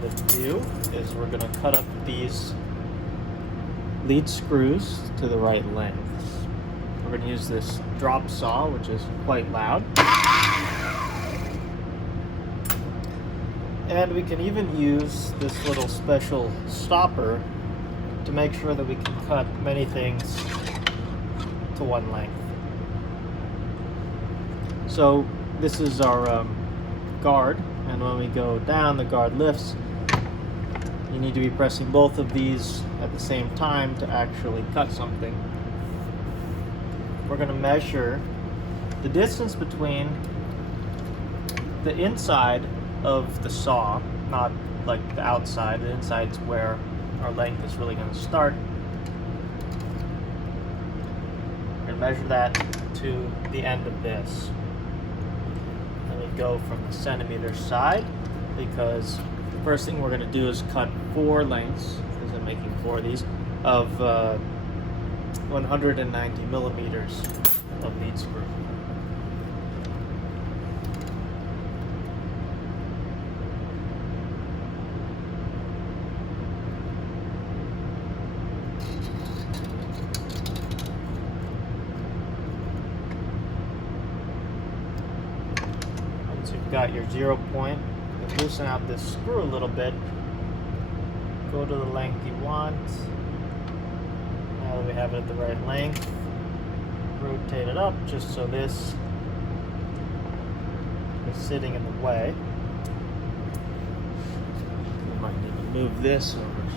going to do is we're going to cut up these lead screws to the right lengths. We're going to use this drop saw, which is quite loud. And we can even use this little special stopper to make sure that we can cut many things to one length. So this is our guard, and when we go down, the guard lifts. You need to be pressing both of these at the same time to actually cut something. We're going to measure the distance between the inside of the saw, not like the outside. The inside's where our length is really going to start. We're going to measure that to the end of this. And we go from the centimeter side, because the first thing we're going to do is cut 4 lengths, because I'm making 4 of these, of 190 millimeters of lead screw. Once you've got your 0 point, you loosen out this screw a little bit, go to the length you want. Now that we have it at the right length, rotate it up just so this is sitting in the way. We might need to move this over here.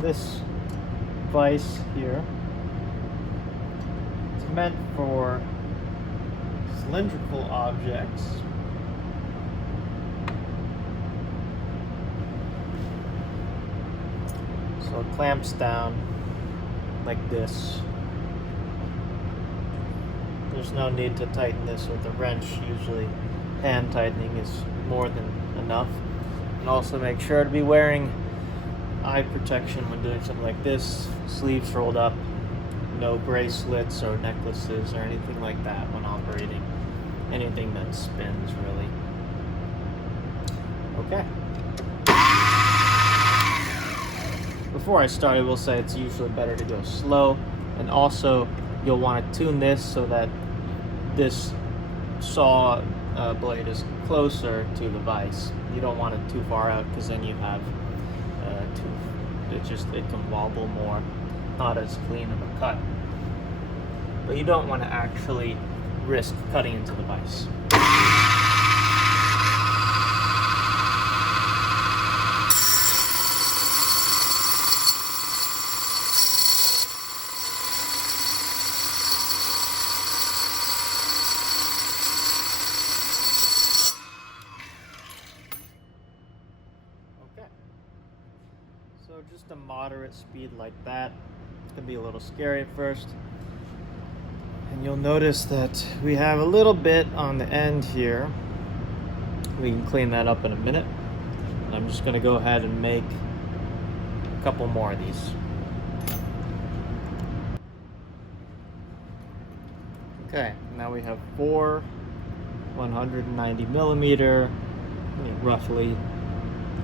This vise here, it's meant for cylindrical objects. So it clamps down like this. There's no need to tighten this with a wrench. Usually hand tightening is more than enough. And also make sure to be wearing eye protection when doing something like this. Sleeves rolled up, no bracelets or necklaces or anything like that when operating anything that spins, really. Okay. Before I start, I will say it's usually better to go slow, and also you'll want to tune this so that this saw blade is closer to the vise. You don't want it too far out, because then you have it can wobble more, not as clean of a cut. But you don't want to actually risk cutting into the vise. So just a moderate speed like that. It's going to be a little scary at first. And you'll notice that we have a little bit on the end here. We can clean that up in a minute. And I'm just going to go ahead and make a couple more of these. Okay, now we have 4 190 millimeter, roughly,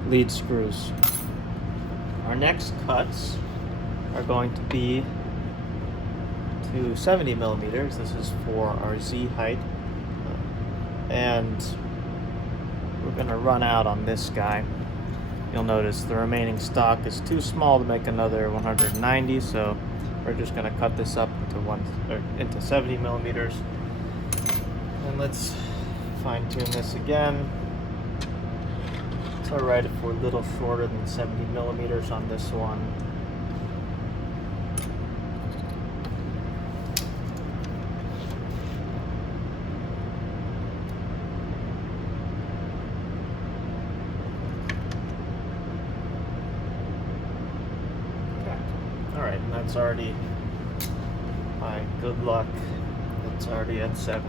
lead screws. Our next cuts are going to be to 70 millimeters. This is for our Z height. And we're going to run out on this guy. You'll notice the remaining stock is too small to make another 190, so we're just going to cut this up into 70 millimeters. And let's fine tune this again. It's alright if we're a little shorter than 70 millimeters on this one. Okay. Alright, and that's already Alright, good luck. It's already at 70.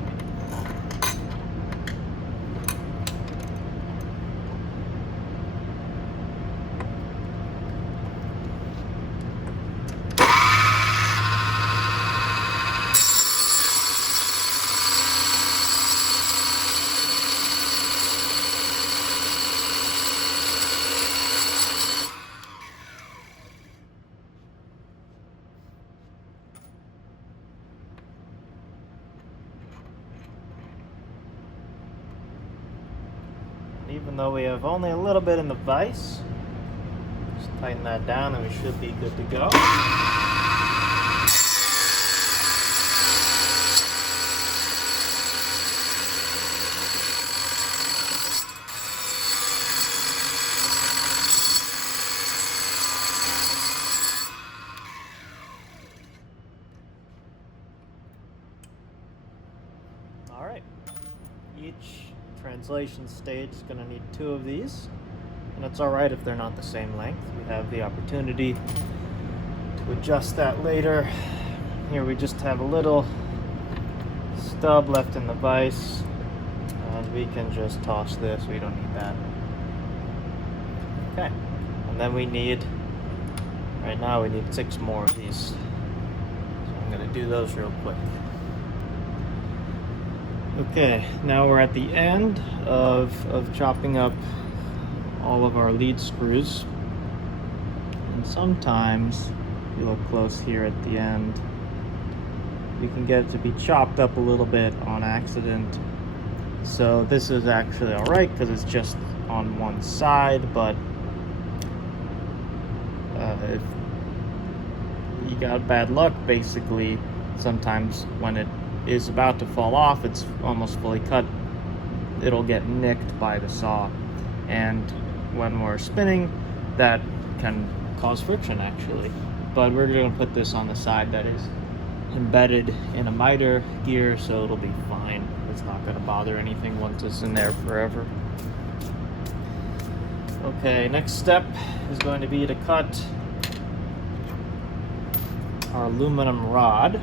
Even though we have only a little bit in the vise, just tighten that down and we should be good to go. All right, each translation stage is going to need 2 of these, and it's alright if they're not the same length. We have the opportunity to adjust that later. Here we just have a little stub left in the vise, and we can just toss this. We don't need that. Okay, and then we need, right now we need 6 more of these, so I'm going to do those real quick. Okay, now we're at the end of chopping up all of our lead screws. And sometimes, if you look close here at the end, you can get it to be chopped up a little bit on accident. So this is actually alright because it's just on one side, but if you got bad luck, basically, sometimes when it is about to fall off, it's almost fully cut, it'll get nicked by the saw, and when we're spinning, that can cause friction actually. But we're going to put this on the side that is embedded in a miter gear, so it'll be fine. It's not going to bother anything once it's in there forever. Okay, next step is going to be to cut our aluminum rod.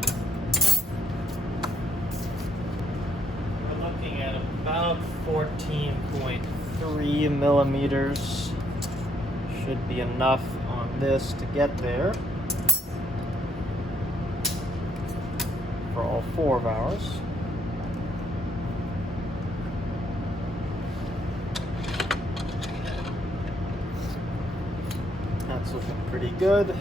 About 14.3 millimeters should be enough on this to get there for all 4 of ours. That's looking pretty good.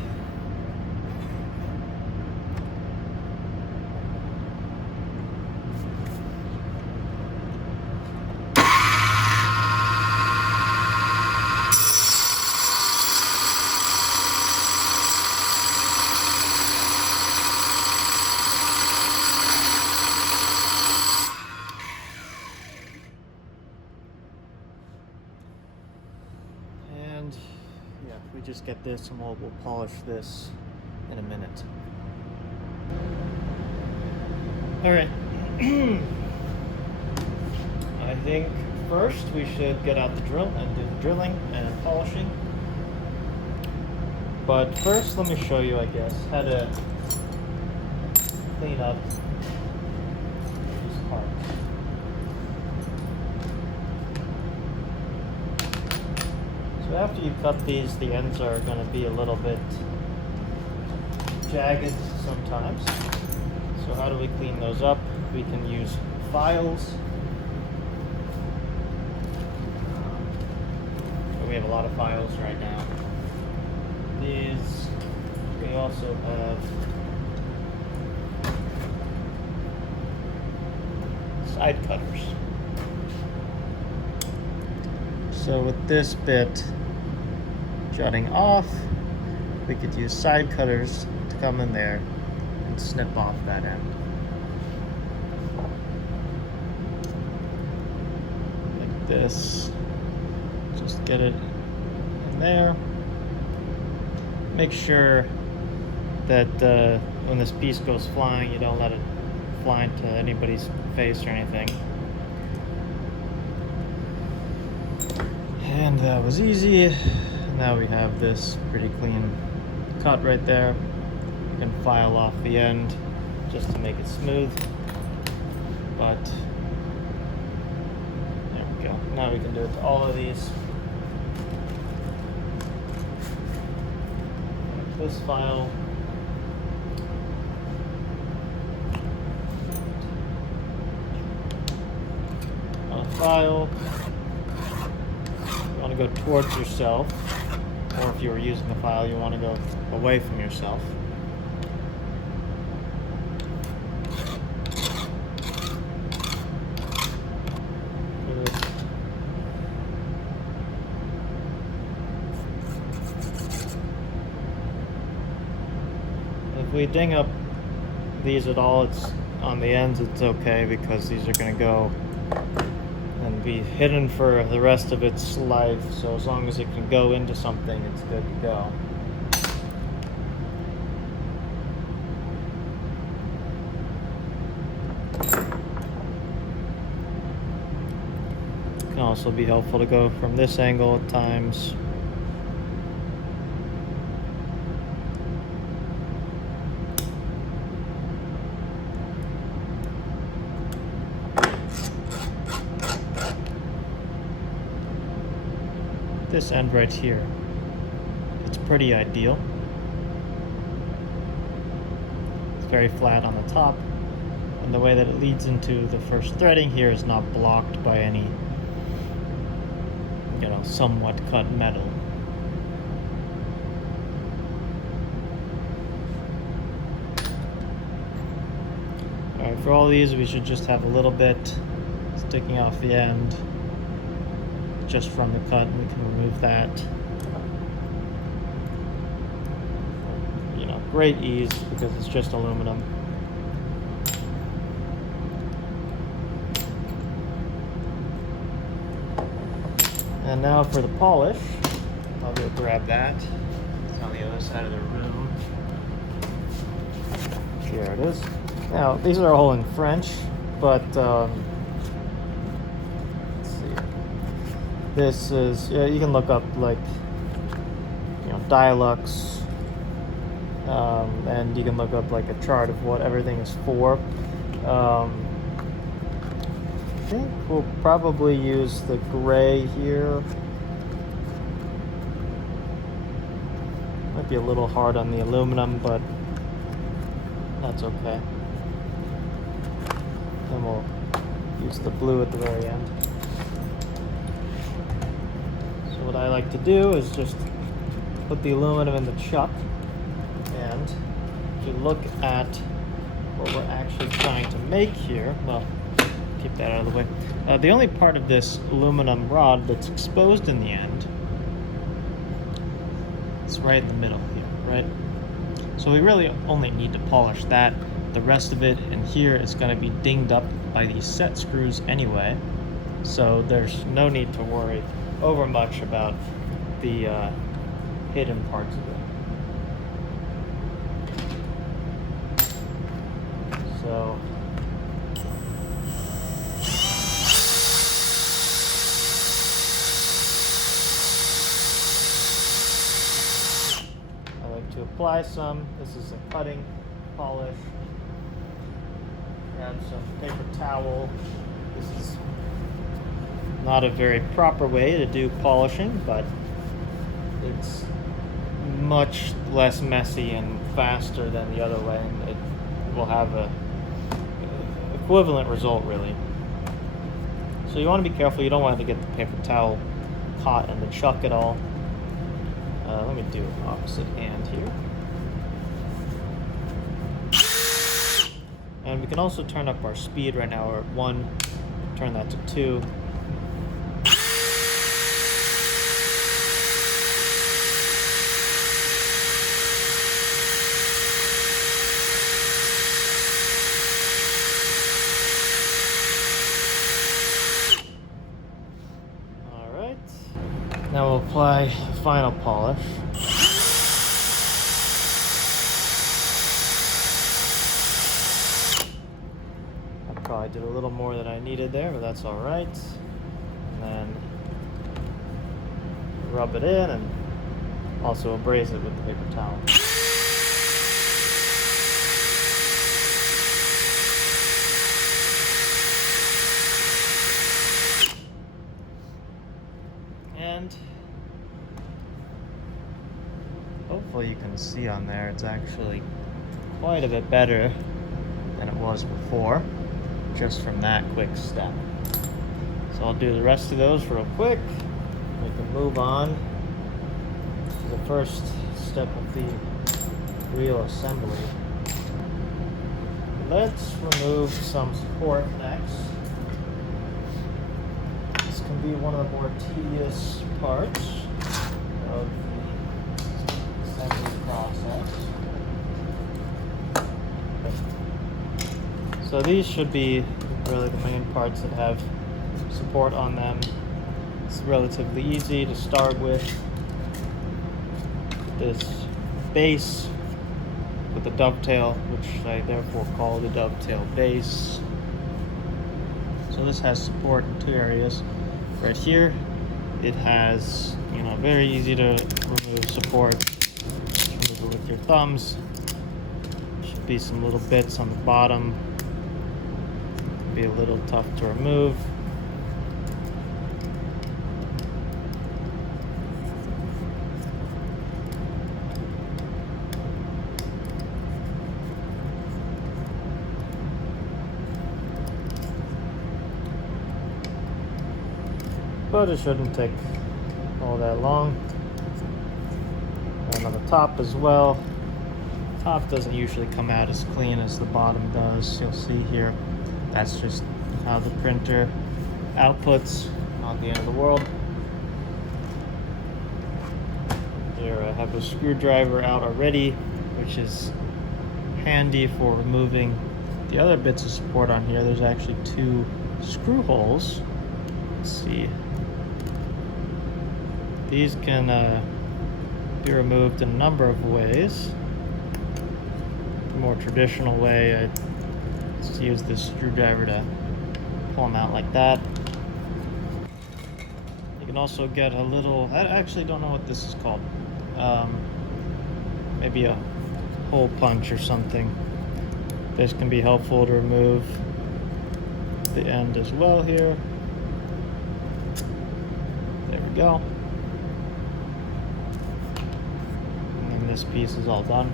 Yeah, if we just get this and we'll polish this in a minute. Alright. I think first we should get out the drill and do the drilling and polishing. But first let me show you, I guess, how to clean up these parts. So after you cut these, the ends are going to be a little bit jagged sometimes. So how do we clean those up? We can use files. We have a lot of files right now. These, we also have side cutters. So with this bit jutting off, we could use side cutters to come in there and snip off that end. Like this. Just get it in there. Make sure that when this piece goes flying, you don't let it fly into anybody's face or anything. And that was easy. Now we have this pretty clean cut right there. You can file off the end just to make it smooth. But there we go. Now we can do it to all of these. This file. On a file. You want to go towards yourself, or if you were using the file, you want to go away from yourself. If we ding up these at all, it's on the ends, it's okay, because these are going to go and be hidden for the rest of its life. So as long as it can go into something, it's good to go. It can also be helpful to go from this angle at times. This end right here, it's pretty ideal. It's very flat on the top, and the way that it leads into the first threading here is not blocked by any, somewhat cut metal. Alright, for all these we should just have a little bit sticking off the end just from the cut, and we can remove that. Great ease because it's just aluminum. And now for the polish, I'll go grab that. It's on the other side of the room. Here it is. Now, these are all in French, but this is, you can look up Dialux, and you can look up a chart of what everything is for. I think we'll probably use the gray here. Might be a little hard on the aluminum, but that's okay. Then we'll use the blue at the very end. What I like to do is just put the aluminum in the chuck, and if you look at what we're actually trying to make here, well, keep that out of the way. The only part of this aluminum rod that's exposed in the end is right in the middle here, right? So we really only need to polish that. The rest of it in here is going to be dinged up by these set screws anyway, so there's no need to worry over much about the hidden parts of it. So I like to apply some. This is a cutting polish. Grab some paper towel. This is not a very proper way to do polishing, but it's much less messy and faster than the other way, and it will have a equivalent result, really. So you want to be careful. You don't want to get the paper towel caught in the chuck at all. Let me do opposite hand here. And we can also turn up our speed. Right now we're at 1, turn that to 2. Now we'll apply final polish. I probably did a little more than I needed there, but that's all right. And then rub it in and also abrase it with the paper towel. hopefully you can see on there, it's actually quite a bit better than it was before, just from that quick step. So I'll do the rest of those real quick. We can move on to the first step of the wheel assembly. Let's remove some support next. This can be one of the more tedious parts of the assembly process. So these should be really the main parts that have support on them. It's relatively easy to start with. This base with the dovetail, which I therefore call the dovetail base. So this has support in two areas. Right here, it has, very easy to remove support. Just remove it with your thumbs. Should be some little bits on the bottom. Be a little tough to remove. But it shouldn't take all that long. And on the top as well. Top doesn't usually come out as clean as the bottom does. You'll see here. That's just how the printer outputs. Not the end of the world. Here I have a screwdriver out already, which is handy for removing the other bits of support on here. There's actually two screw holes. Let's see. These can be removed in a number of ways. The more traditional way, I just use this screwdriver to pull them out like that. You can also get a little, I actually don't know what this is called. Maybe a hole punch or something. This can be helpful to remove the end as well here. There we go. This piece is all done.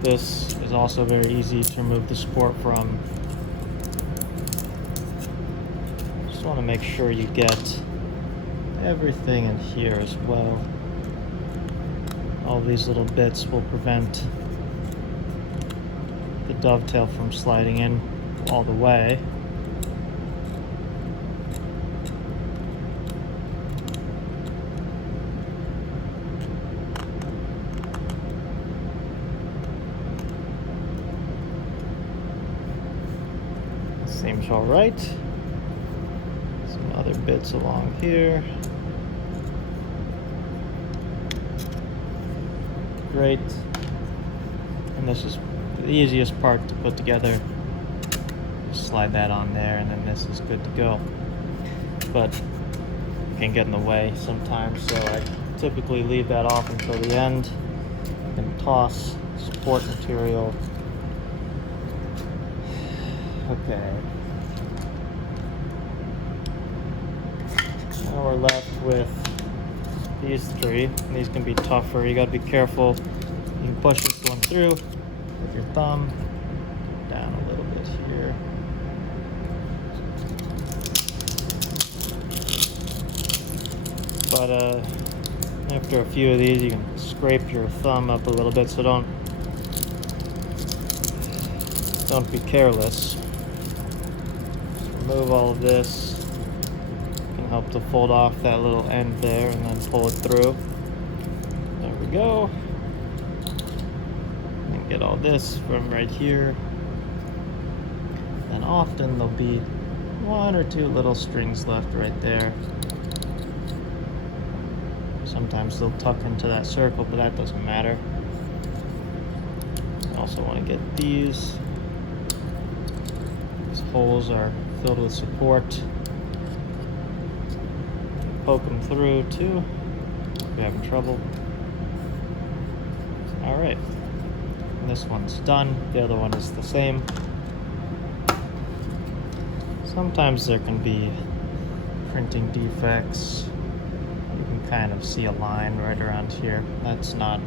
This is also very easy to remove the support from. Just want to make sure you get everything in here as well. All these little bits will prevent the dovetail from sliding in all the way. Seems all right. Some other bits along here. Great. And this is the easiest part to put together. Just slide that on there and then this is good to go. But it can get in the way sometimes, so I typically leave that off until the end and toss support material. Okay. Now we're left with these three. These can be tougher. You gotta be careful. You can push this one through with your thumb. Down a little bit here. But after a few of these, you can scrape your thumb up a little bit, so don't be careless. Remove all of this. Can help to fold off that little end there and then pull it through. There we go. And get all this from right here. And often there'll be one or two little strings left right there. Sometimes they'll tuck into that circle, but that doesn't matter. I also want to get these. These holes are filled with support. Poke them through too if you're having trouble. Alright, this one's done. The other one is the same. Sometimes there can be printing defects. You can kind of see a line right around here. That's not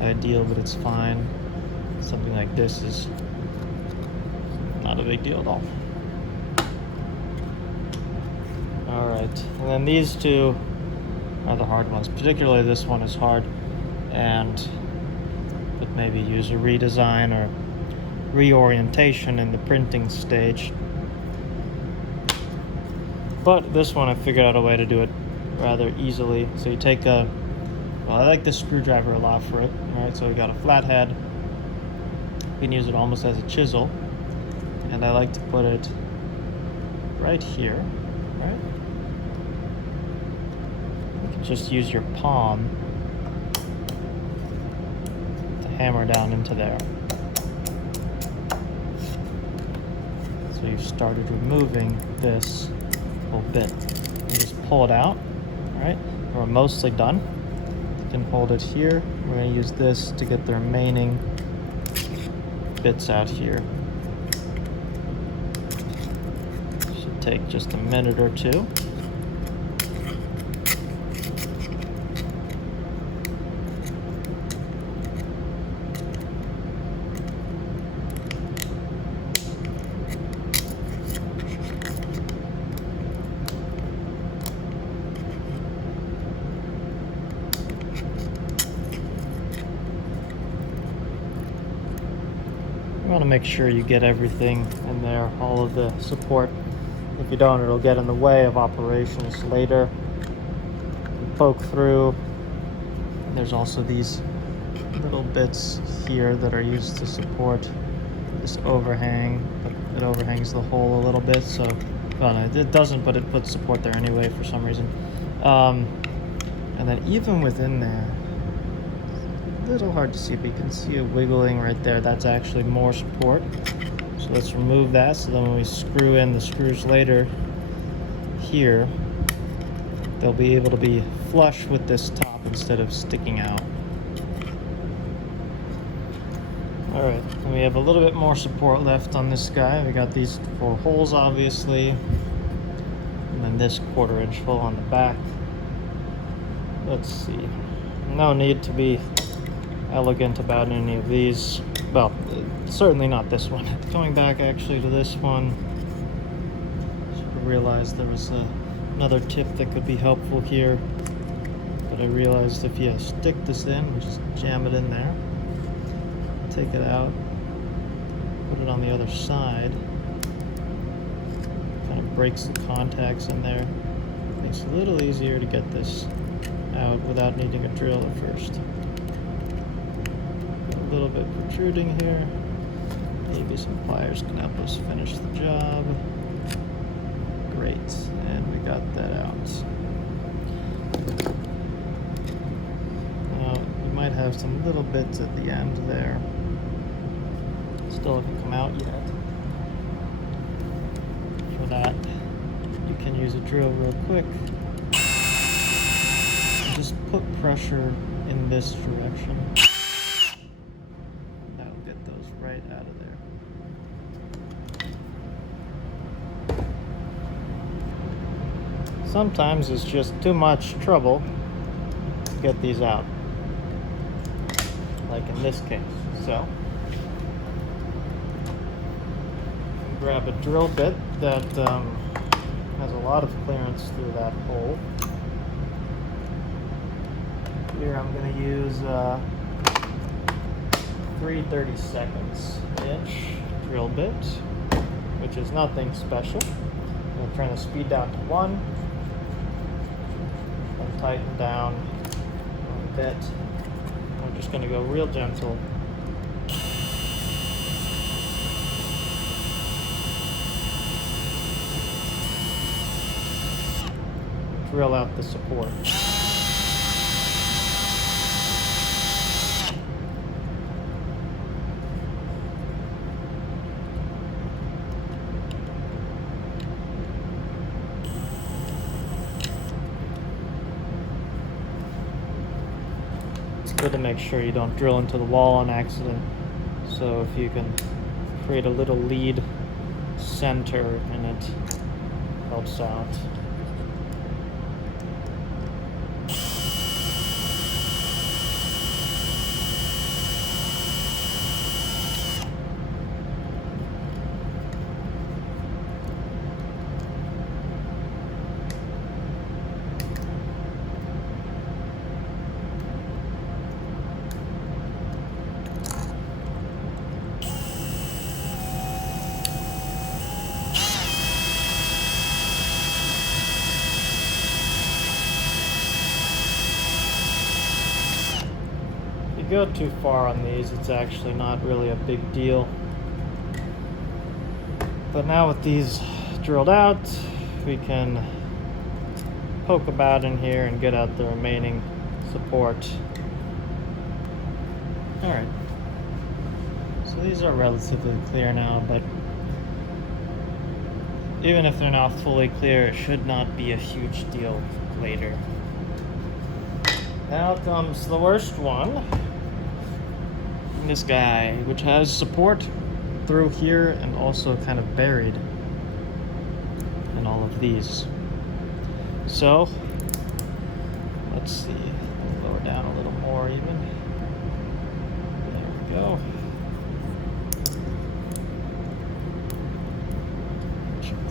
ideal, but it's fine. Something like this is not a big deal at all. Alright, and then these two are the hard ones. Particularly this one is hard, and could maybe use a redesign or reorientation in the printing stage. But this one I figured out a way to do it rather easily. So you take I like this screwdriver a lot for it. Alright, so we got a flathead. You can use it almost as a chisel. And I like to put it right here, right? You can just use your palm to hammer down into there. So you've started removing this whole bit. You just pull it out, alright? We're mostly done. You can hold it here. We're going to use this to get the remaining bits out here. Should take just a minute or two. You want to make sure you get everything in there, all of the support. If you don't, it'll get in the way of operations later. You poke through. There's also these little bits here that are used to support this overhang. It overhangs the hole a little bit, so well, no, it doesn't, but it puts support there anyway for some reason. And then even within there, a little hard to see, but you can see it wiggling right there. That's actually more support. So let's remove that, so then when we screw in the screws later here, they'll be able to be flush with this top instead of sticking out. Alright, and we have a little bit more support left on this guy. We got these 4 holes, obviously, and then this 1/4 inch hole on the back. Let's see. No need to be elegant about any of these. Well, certainly not this one. Going back actually to this one, should have realized there was another tip that could be helpful here. But I realized if you stick this in, just jam it in there, take it out, put it on the other side, kind of breaks the contacts in there. Makes it a little easier to get this out without needing a drill at first. A little bit protruding here. Maybe some pliers can help us finish the job. Great, and we got that out. Now, you might have some little bits at the end there. Still haven't come out yet. For that, you can use a drill real quick. Just put pressure in this direction. Right out of there. Sometimes it's just too much trouble to get these out, like in this case. So grab a drill bit that has a lot of clearance through that hole. Here I'm going to use 3/32 inch drill bit, which is nothing special. I'm trying to speed down to 1 and tighten down a bit. I'm just going to go real gentle. Drill out the support. Good to make sure you don't drill into the wall on accident. So if you can create a little lead center in it, helps out. go too far on these, it's actually not really a big deal. But now with these drilled out, we can poke about in here and get out the remaining support. Alright, so these are relatively clear now, but even if they're not fully clear, it should not be a huge deal later. Now comes the worst one. This guy, which has support through here and also kind of buried in all of these. So, let's see. I'll lower down a little more even. There we go.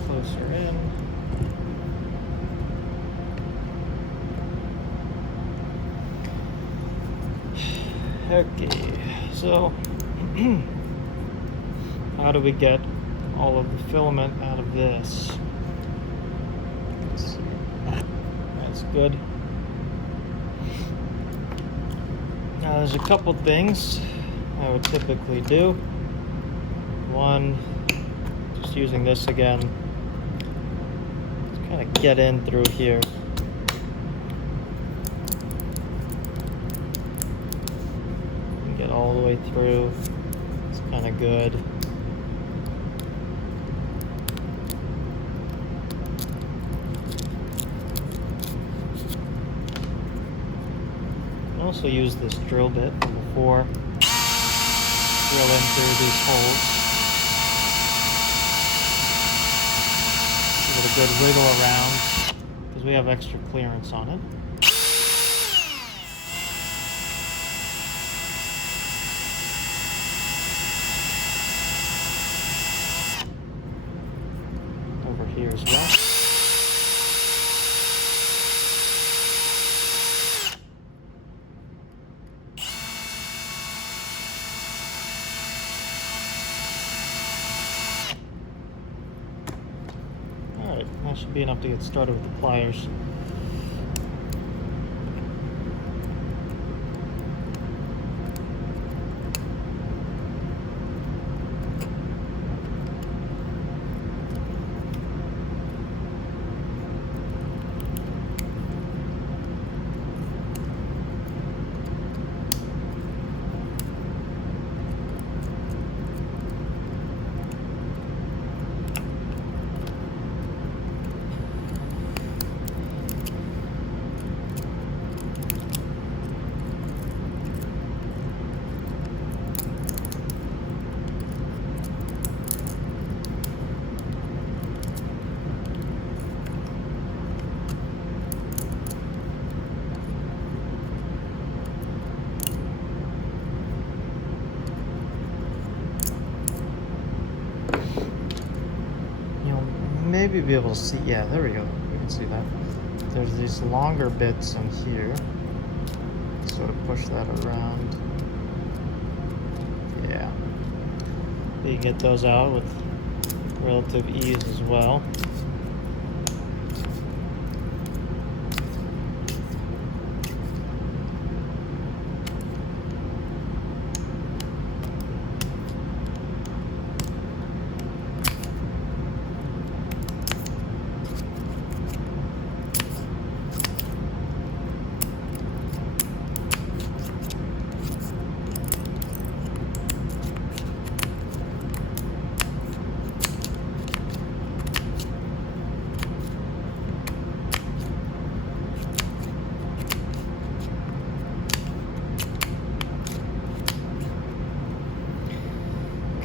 Closer in. Okay, so how do we get all of the filament out of this? That's good. Now there's a couple things I would typically do. One, just using this again, just kind of get in through here. Get all the way through. It's kind of good. I also use this drill bit from before. Drill in through these holes. Give it a good wiggle around because we have extra clearance on it. Over here as well. That should be enough to get started with the pliers. Maybe be able to see, yeah, there we go, we can see that. There's these longer bits in here. Sort of push that around. Yeah. You can get those out with relative ease as well.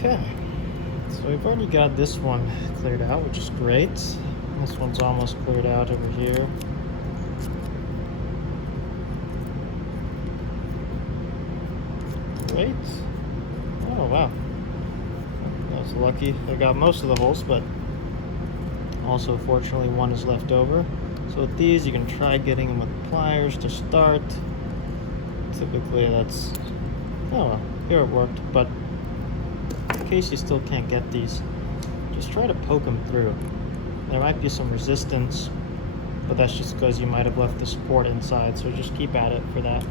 Okay, so we've already got this one cleared out, which is great. This one's almost cleared out over here. Great. Oh, wow. I was lucky. I got most of the holes, but also, fortunately, one is left over. So with these, you can try getting them with pliers to start. Typically, that's... oh, well, here it worked, but in case you still can't get these, just try to poke them through. There might be some resistance, but that's just because you might have left the support inside, so just keep at it for that.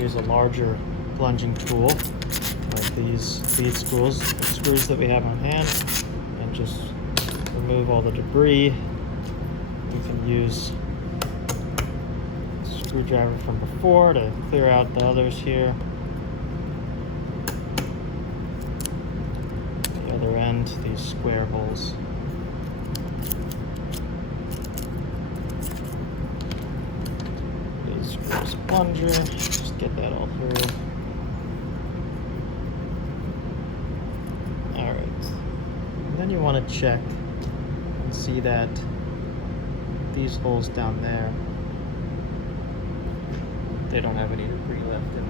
use a larger plunging tool, like these lead screws that we have on hand, and just remove all the debris. You can use a screwdriver from before to clear out the others here. The other end, these square holes. Screws plunger, just get that all through. Alright, and then you want to check and see that these holes down there, they don't have any debris left in them.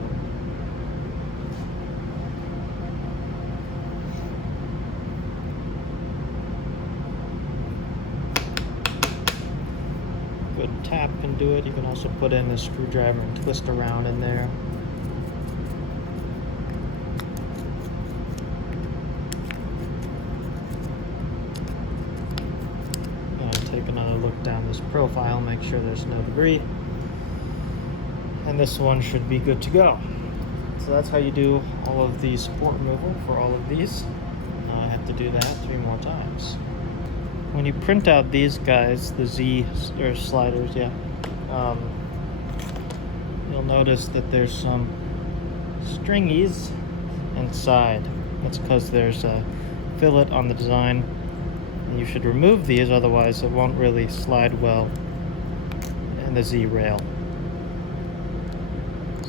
Good tap can do it. You can also put in a screwdriver and twist around in there. And take another look down this profile, make sure there's no debris. And this one should be good to go. So that's how you do all of the support removal for all of these. I have to do that 3 more times. When you print out these guys, the Z or sliders, you'll notice that there's some stringies inside. That's because there's a fillet on the design. And you should remove these, otherwise it won't really slide well in the Z rail.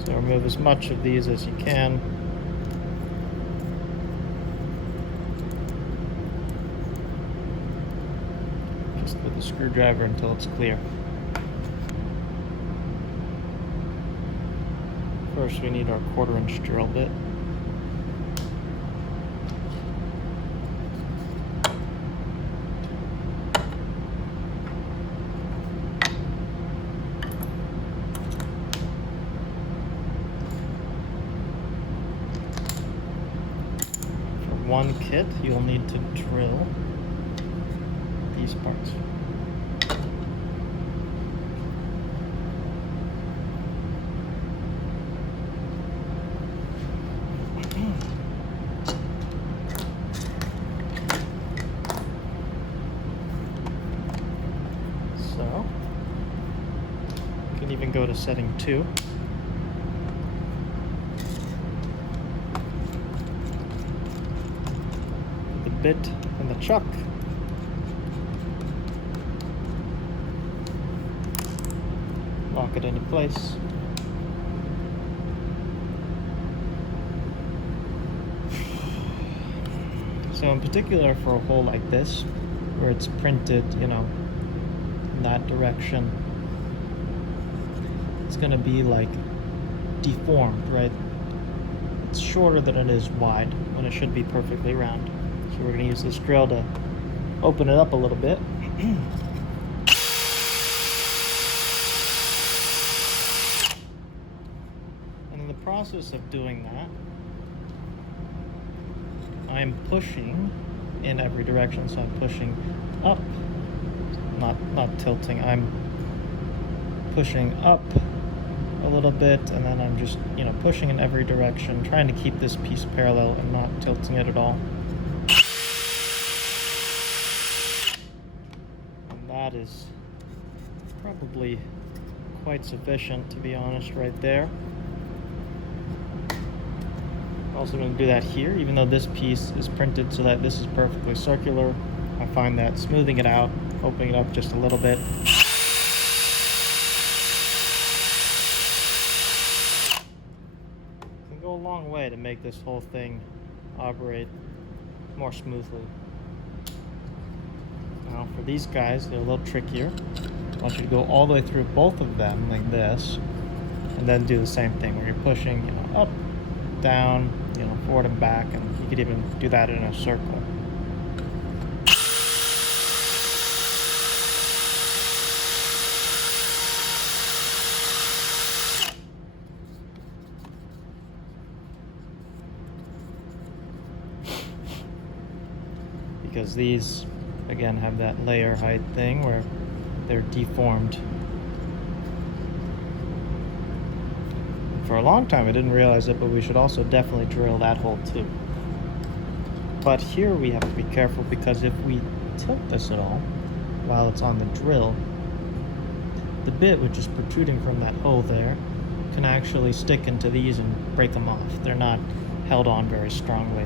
So remove as much of these as you can. With the screwdriver until it's clear. First we need our 1/4 inch drill bit. For one kit you'll need to drill these parts. So, you can even go to setting 2. The bit in the chuck. Lock it into place. So in particular for a hole like this, where it's printed, in that direction, it's going to be like deformed, right? It's shorter than it is wide when it should be perfectly round. So we're going to use this drill to open it up a little bit. And in the process of doing that, I'm pushing in every direction. So I'm pushing up, not tilting, I'm pushing up a little bit, and then I'm just, pushing in every direction, trying to keep this piece parallel and not tilting it at all. And that is probably quite sufficient, to be honest, right there. Also going to do that here, even though this piece is printed so that this is perfectly circular. I find that smoothing it out, opening it up just a little bit, can go a long way to make this whole thing operate more smoothly. Now for these guys, they're a little trickier. I want you to go all the way through both of them like this, and then do the same thing where you're pushing, up, down, forward and back, and you could even do that in a circle. Because these, again, have that layer height thing where they're deformed. for a long time I didn't realize it, but we should also definitely drill that hole too. But here we have to be careful, because if we tilt this at all while it's on the drill, the bit which is protruding from that hole there can actually stick into these and break them off. They're not held on very strongly.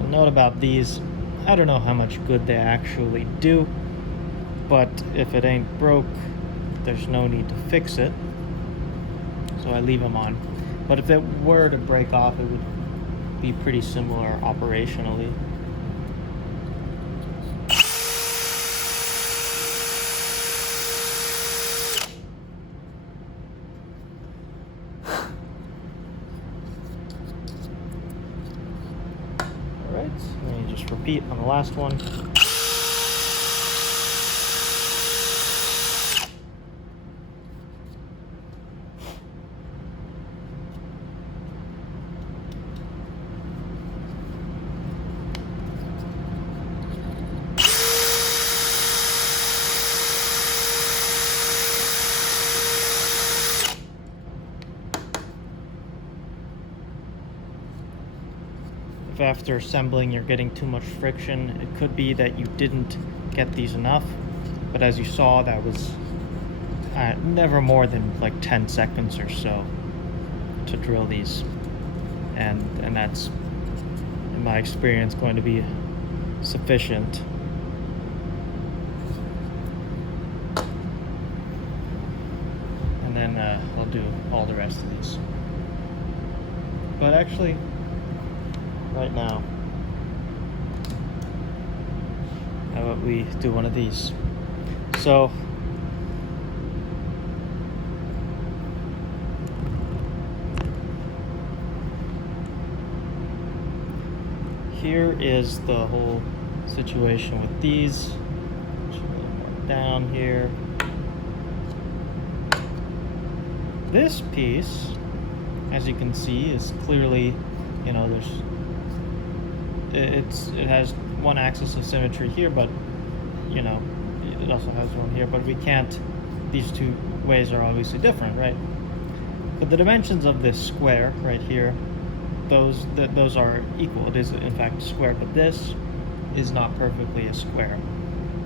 A note about these, I don't know how much good they actually do, but if it ain't broke, there's no need to fix it, so I leave them on. But if it were to break off, it would be pretty similar operationally. Alright, let me just repeat on the last one. If after assembling you're getting too much friction, it could be that you didn't get these enough, but as you saw, that was never more than like 10 seconds or so to drill these, and that's, in my experience, going to be sufficient. And then we'll do all the rest of these. But actually, right now, how about we do one of these? So here is the whole situation with these. Just a little more down here. This piece, as you can see, is clearly, you know, it has one axis of symmetry here, but you know, it also has one here, but we can't, these two ways are obviously different, right? But the dimensions of this square right here, those are equal. It is in fact a square, but this is not perfectly a square.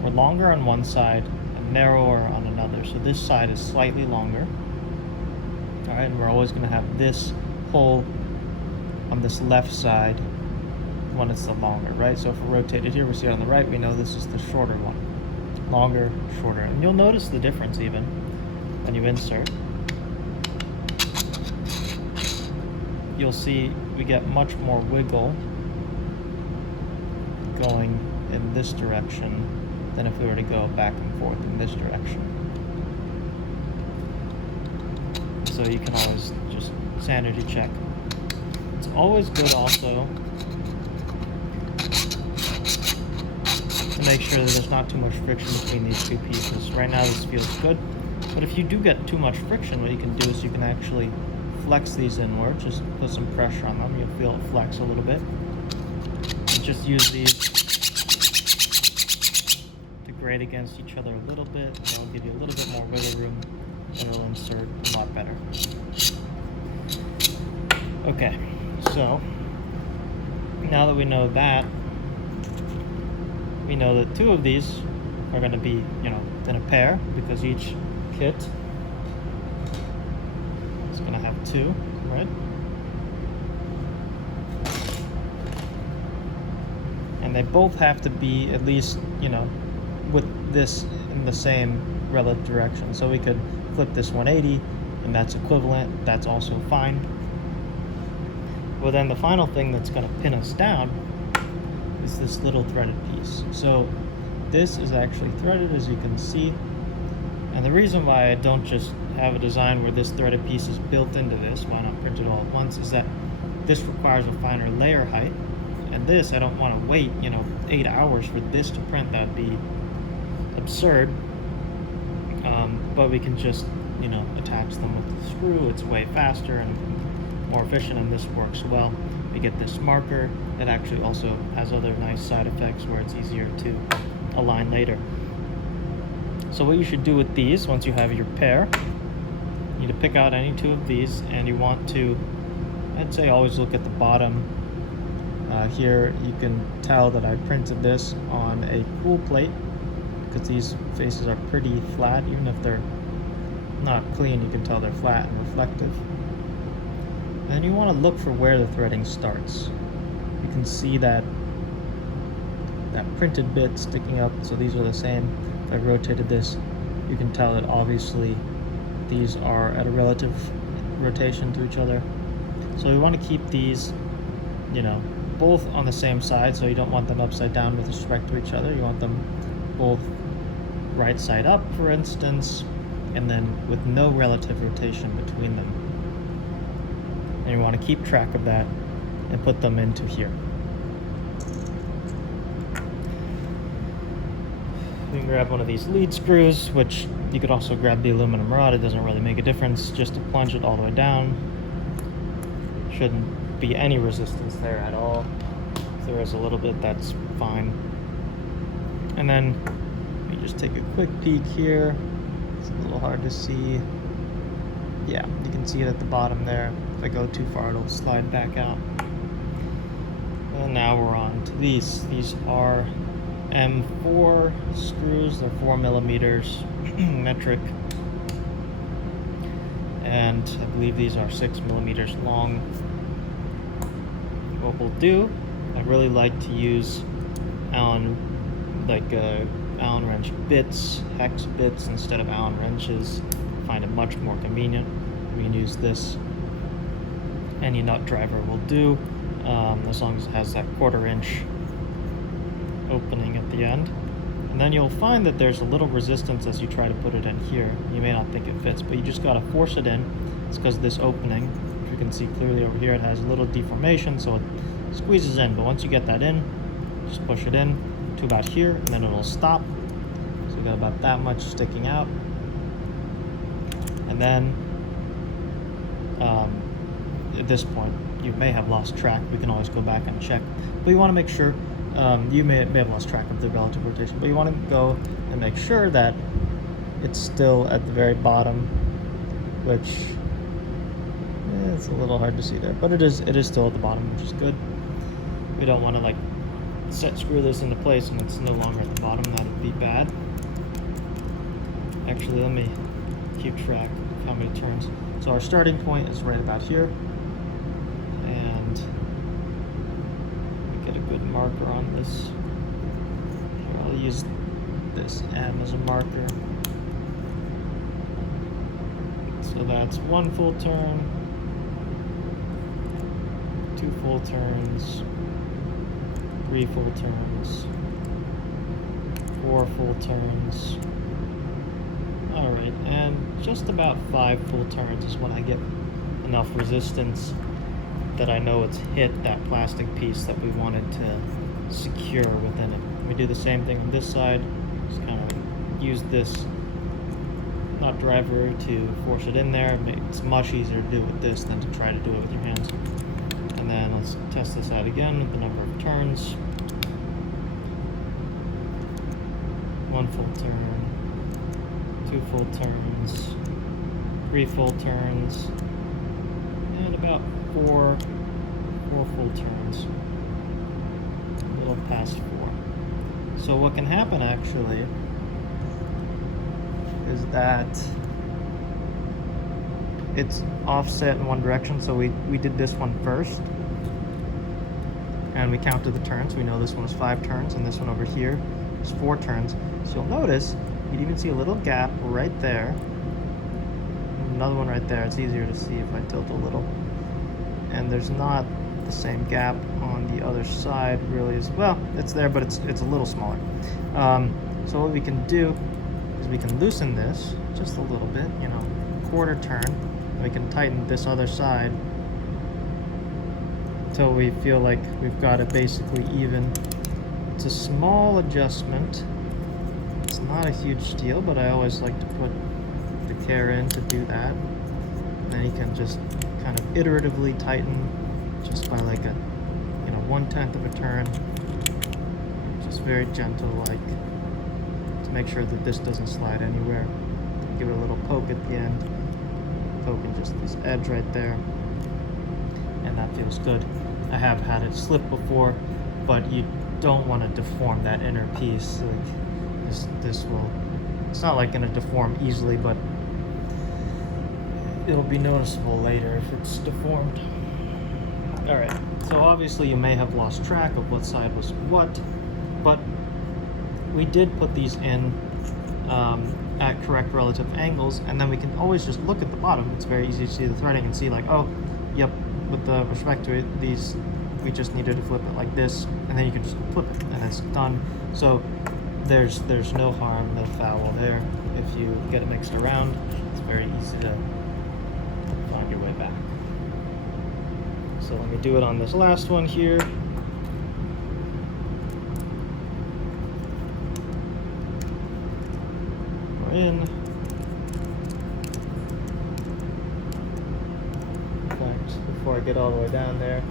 We're longer on one side and narrower on another, so this side is slightly longer. All right, and we're always going to have this hole on this left side when it's the longer, right? So if we rotate it here, we see it on the right, we know this is the shorter one. Longer, shorter. And you'll notice the difference even when you insert. You'll see we get much more wiggle going in this direction than if we were to go back and forth in this direction. So you can always just sanity check. It's always good also to make sure that there's not too much friction between these two pieces. Right now this feels good, but if you do get too much friction, what you can do is you can actually flex these inward, just put some pressure on them. You'll feel it flex a little bit. And just use these to grate against each other a little bit. That'll give you a little bit more wiggle room, and it'll insert a lot better. Okay, so now that we know that, we know that two of these are going to be, you know, in a pair, because each kit is going to have two, right? And they both have to be at least, you know, with this in the same relative direction. So we could flip this 180, and that's equivalent. That's also fine. Well, then the final thing that's going to pin us down is this little threaded piece. So this is actually threaded, as you can see, and the reason why I don't just have a design where this threaded piece is built into this, why not print it all at once, is that this requires a finer layer height, and this, I don't want to wait, you know, 8 hours for this to print. That'd be absurd. But we can just, you know, attach them with the screw. It's way faster and more efficient, and this works well. We get this marker that actually also has other nice side effects where it's easier to align later. So what you should do with these, once you have your pair, You need to pick out any two of these, and you want to, I'd say, always look at the bottom. Here you can tell that I printed this on a cool plate because these faces are pretty flat. Even if they're not clean, you can tell they're flat and reflective. And then you want to look for where the threading starts. You can see that printed bit sticking up, so these are the same. If I rotated this, you can tell that obviously these are at a relative rotation to each other. So we want to keep these, both on the same side, so you don't want them upside down with respect to each other. You want them both right side up, for instance, and then with no relative rotation between them. And you want to keep track of that and put them into here. You can grab one of these lead screws, which you could also grab the aluminum rod. It doesn't really make a difference, just to plunge it all the way down. Shouldn't be any resistance there at all. If there is a little bit, that's fine. And then you just take a quick peek here. It's a little hard to see. Yeah, you can see it at the bottom there. If I go too far, it'll slide back out. And now we're on to these. These are M4 screws. They're 4 millimeters metric. And I believe these are 6 millimeters long. What we'll do, I really like to use Allen wrench bits, hex bits, instead of Allen wrenches. I find it much more convenient. We can use this. Any nut driver will do, as long as it has that 1/4 inch opening at the end. And then you'll find that there's a little resistance as you try to put it in here. You may not think it fits, but you just gotta force it in. It's because of this opening. If you can see clearly over here, it has a little deformation, so it squeezes in. But once you get that in, just push it in to about here, and then it'll stop. So you got about that much sticking out. And then at this point, you may have lost track. We can always go back and check. But you want to make sure, you may have lost track of the relative rotation, but you want to go and make sure that it's still at the very bottom, which it's a little hard to see there, but it is still at the bottom, which is good. We don't want to screw this into place and it's no longer at the bottom. That would be bad. Actually, let me keep track of how many turns. So our starting point is right about here, and we get a good marker on this. Here, I'll use this M as a marker. So that's 1 full turn, 2 full turns, 3 full turns, 4 full turns. Alright, and just about 5 full turns is when I get enough resistance that I know it's hit that plastic piece that we wanted to secure within it. We do the same thing on this side. Just kind of use this nut driver to force it in there. It's much easier to do with this than to try to do it with your hands. And then let's test this out again with the number of turns. 1 full turn, 2 full turns, 3 full turns, and about 4 full turns. A little past 4. So what can happen actually is that it's offset in one direction. So we did this one first, and we counted the turns. We know this one was 5 turns, and this one over here is 4 turns. So you'll notice you'd even see a little gap right there. Another one right there. It's easier to see if I tilt a little. And there's not the same gap on the other side really as well. It's there, but it's a little smaller. So what we can do is we can loosen this just a little bit, 1/4 turn. And we can tighten this other side until we feel like we've got it basically even. It's a small adjustment. It's not a huge deal, but I always like to put the care in to do that. And then you can just kind of iteratively tighten just by like a 1/10 of a turn. Just very gentle, like, to make sure that this doesn't slide anywhere. Give it a little poke at the end. poking just this edge right there, and that feels good. I have had it slip before, but you don't want to deform that inner piece. Like this will, it's not like going to deform easily, but it'll be noticeable later if it's deformed. Alright, so obviously you may have lost track of what side was what, but we did put these in at correct relative angles, and then we can always just look at the bottom. It's very easy to see the threading and see like, oh, yep, with the respect to it, these, we just needed to flip it like this, and then you can just flip it, and it's done. So there's no harm, no foul there. If you get it mixed around, it's very easy to find your way back. So let me do it on this last one here. We're in. In fact, before I get all the way down there.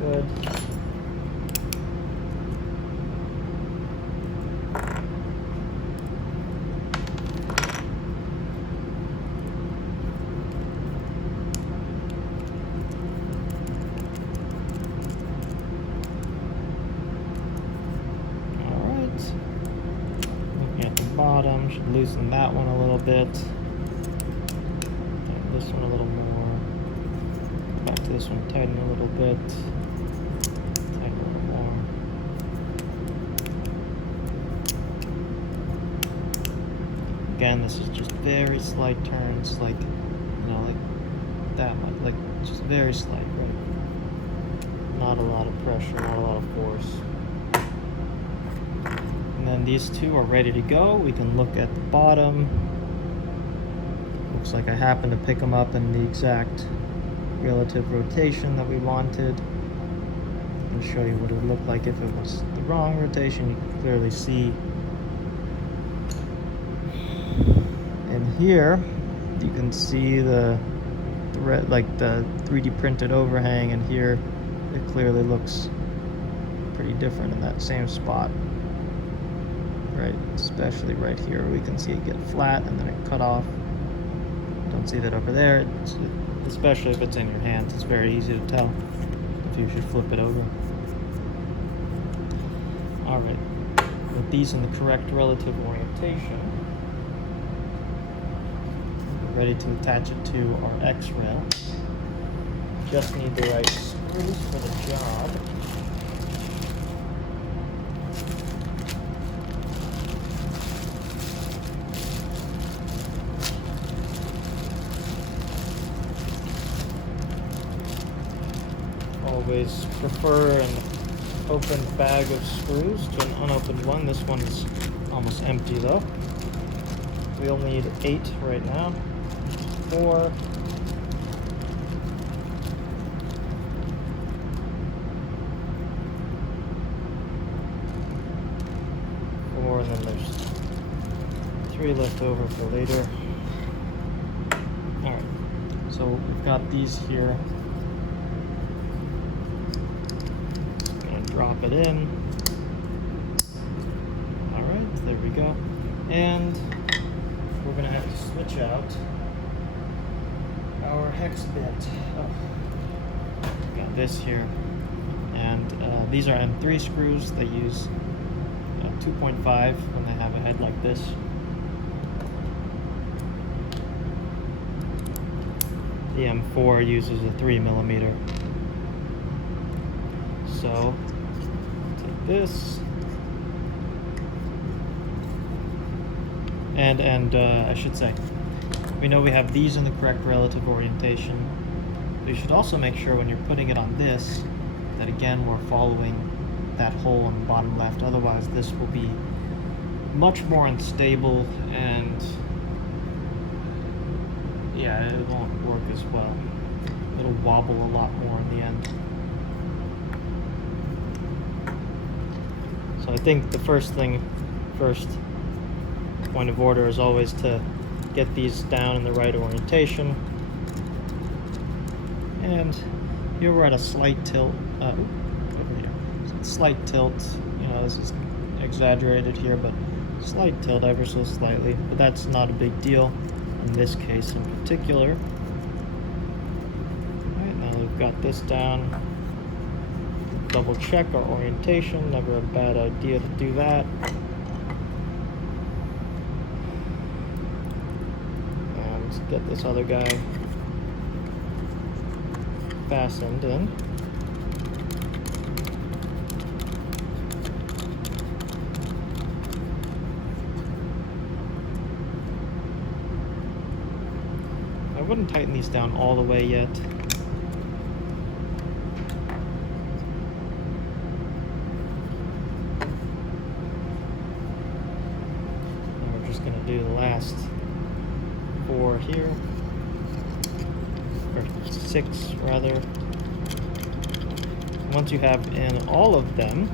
Good. Bottom, should loosen that one a little bit. And this one a little more. Back to this one, tighten a little bit. Tighten a little more. Again, this is just very slight turns, like, you know, like that much, like just very slight, right? Not a lot of pressure, not a lot of force. And then these two are ready to go. We can look at the bottom. Looks like I happened to pick them up in the exact relative rotation that we wanted. I'll show you what it would look like if it was the wrong rotation. You can clearly see. And here, you can see the red, like the 3D printed overhang, and here it clearly looks pretty different in that same spot. Right, especially right here, we can see it get flat and then it cut off. Don't see that over there. Especially if it's in your hand, it's very easy to tell if you should flip it over. All right, with these in the correct relative orientation, we're ready to attach it to our X rail. Just need the right screws for the job. Always prefer an open bag of screws to an unopened one. This one's almost empty though. We'll need 8 right now. 4. 4, and then there's 3 left over for later. Alright, so we've got these here. Drop it in. Alright, there we go. And we're going to have to switch out our hex bit. Oh, got this here. And these are M3 screws. They use 2.5 when they have a head like this. The M4 uses a 3mm. So this and I should say, we know we have these in the correct relative orientation. You should also make sure when you're putting it on this that again we're following that hole on the bottom left, otherwise this will be much more unstable and yeah, it won't work as well. It'll wobble a lot more in the end. So I think the first point of order is always to get these down in the right orientation. And here we're at a slight tilt, over here. Slight tilt, you know, this is exaggerated here, but Slight tilt, ever so slightly, but that's not a big deal in this case in particular. Alright, now we've got this down. Double check our orientation, never a bad idea to do that. And get this other guy fastened in. I wouldn't tighten these down all the way yet. And we're just going to do the last 4 here, or 6 rather. Once you have in all of them,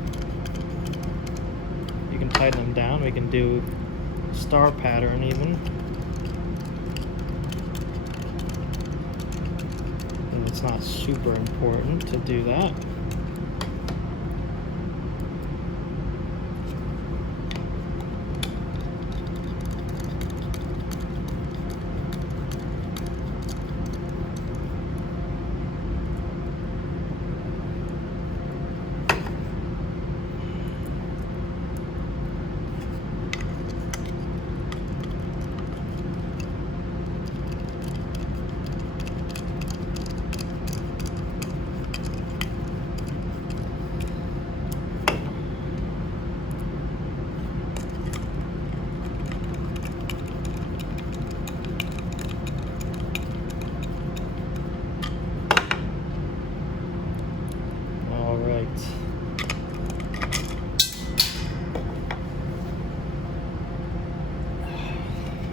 you can tighten them down. We can do star pattern even. It's not super important to do that.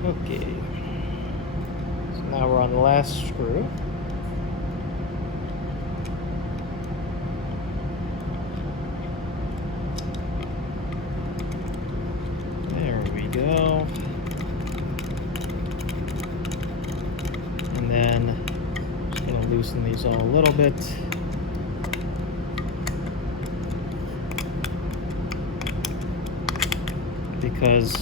Okay, so now we're on the last screw. There we go. And then just gonna loosen these all a little bit. Because,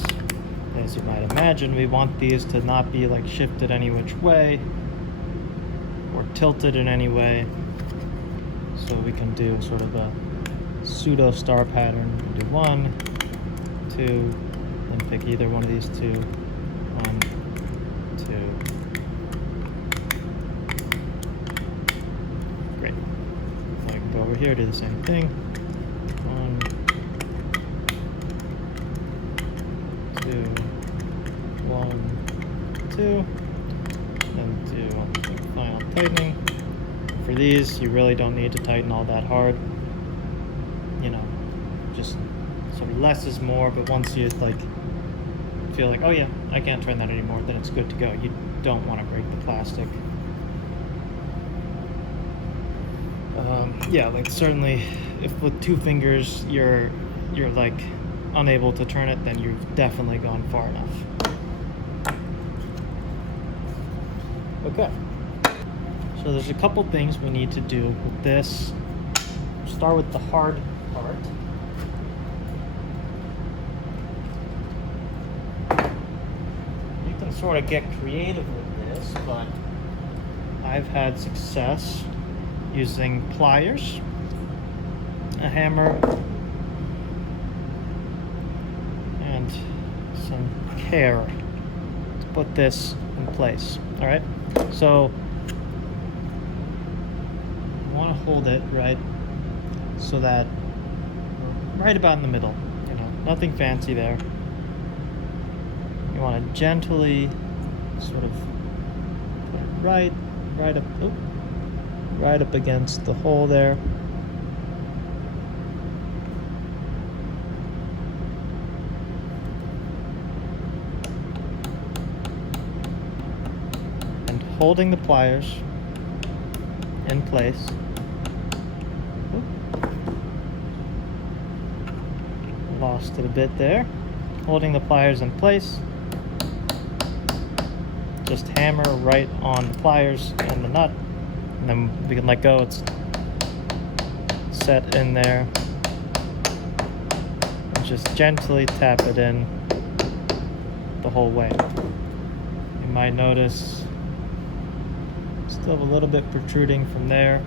as you might imagine, we want these to not be like shifted any which way or tilted in any way. So we can do sort of a pseudo star pattern. We'll do 1, 2, then pick either one of these 2. 1, 2. Great. I can go over here, do the same thing. 1, 2, 1, 2, and do the final tightening. For these, you really don't need to tighten all that hard. You know, just sort of less is more, but once you like feel like, oh yeah, I can't turn that anymore, then it's good to go. You don't want to break the plastic. Yeah, like certainly if with 2 fingers you're like unable to turn it, then you've definitely gone far enough. Okay, so there's a couple things we need to do with this. Start with the hard part. You can sort of get creative with this, but I've had success using pliers, a hammer, and some care to put this in place. All right, so you want to hold it right so that we're right about in the middle. You know, nothing fancy there. You want to gently sort of put it right up. Oops. Right up against the hole there. And holding the pliers in place. Lost it a bit there. Holding the pliers in place. Just hammer right on the pliers and the nut. And then we can let go. It's set in there. And just gently tap it in. the whole way. You might notice still have a little bit protruding from there.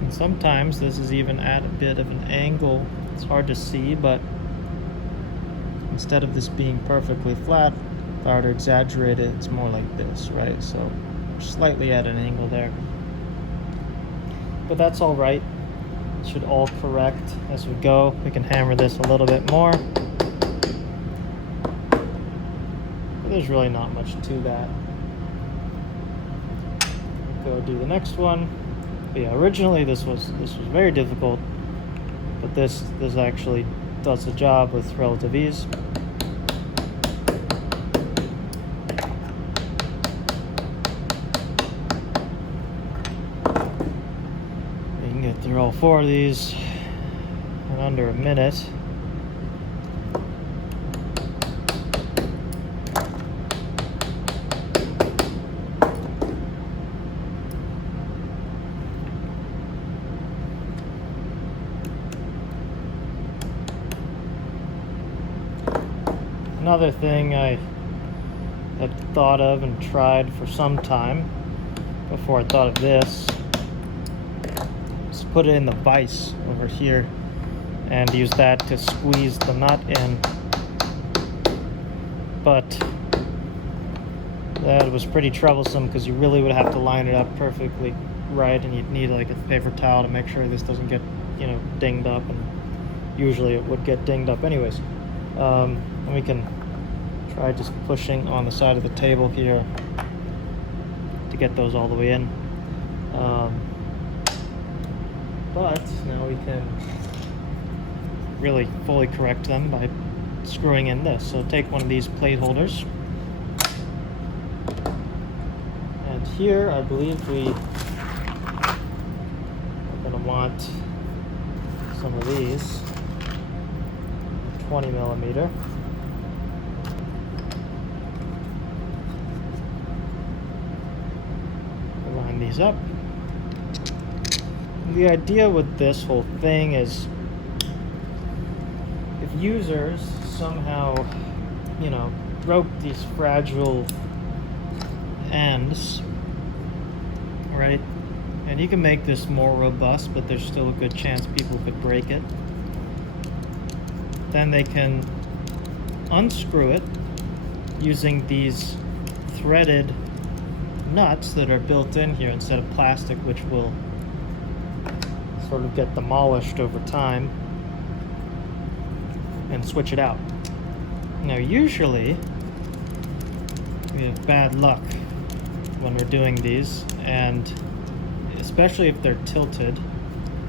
And sometimes this is even at a bit of an angle. It's hard to see, but instead of this being perfectly flat, if I were to exaggerate it, it's more like this, right? So slightly at an angle there. But that's all right. It should all correct as we go. We can hammer this a little bit more. But there's really not much to that. Go do the next one. But yeah, originally this was very difficult, but this actually does the job with relative ease. You can get through all 4 of these in under a minute. Another thing I had thought of and tried for some time before I thought of this is put it in the vise over here and use that to squeeze the nut in. But that was pretty troublesome because you really would have to line it up perfectly right, and you'd need like a paper towel to make sure this doesn't get, dinged up, and usually it would get dinged up anyways. And we can try just pushing on the side of the table here to get those all the way in. But now we can really fully correct them by screwing in this. So take one of these plate holders, and here I believe we are going to want some of these 20 millimeter. Line these up. The idea with this whole thing is if users somehow, broke these fragile ends, right? And you can make this more robust, but there's still a good chance people could break it. Then they can unscrew it using these threaded nuts that are built in here instead of plastic, which will sort of get demolished over time, and switch it out. Now usually we have bad luck when we're doing these, and especially if they're tilted.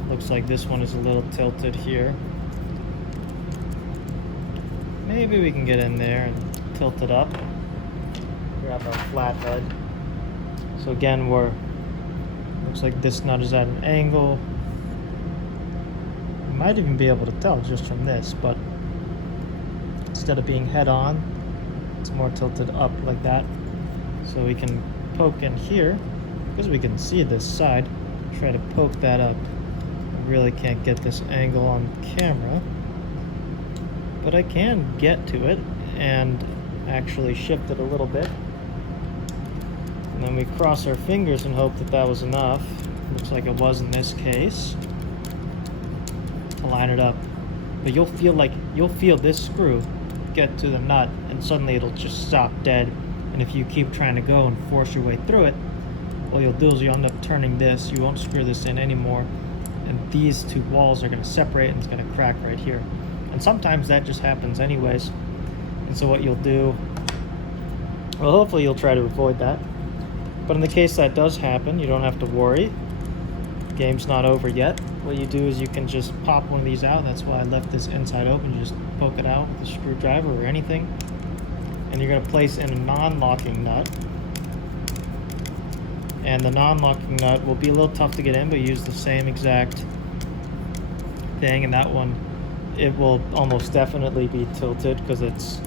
Looks like this one is a little tilted here. Maybe we can get in there and tilt it up, grab our flathead. So again, looks like this nut is at an angle. You might even be able to tell just from this, but instead of being head on, it's more tilted up like that. So we can poke in here, because we can see this side, try to poke that up. I really can't get this angle on camera, but I can get to it and actually shift it a little bit. And then we cross our fingers and hope that that was enough. Looks like it was in this case, to line it up. But you'll feel this screw get to the nut, and suddenly it'll just stop dead. And if you keep trying to go and force your way through it, all you'll do is you'll end up turning this. You won't screw this in anymore, and these two walls are going to separate, and it's going to crack right here. And sometimes that just happens anyways. And so what you'll do, well, hopefully you'll try to avoid that. But in the case that does happen, you don't have to worry. The game's not over yet. What you do is you can just pop one of these out. That's why I left this inside open. You just poke it out with a screwdriver or anything. And you're going to place in a non-locking nut. And the non-locking nut will be a little tough to get in, but use the same exact thing. And that one, it will almost definitely be tilted because it's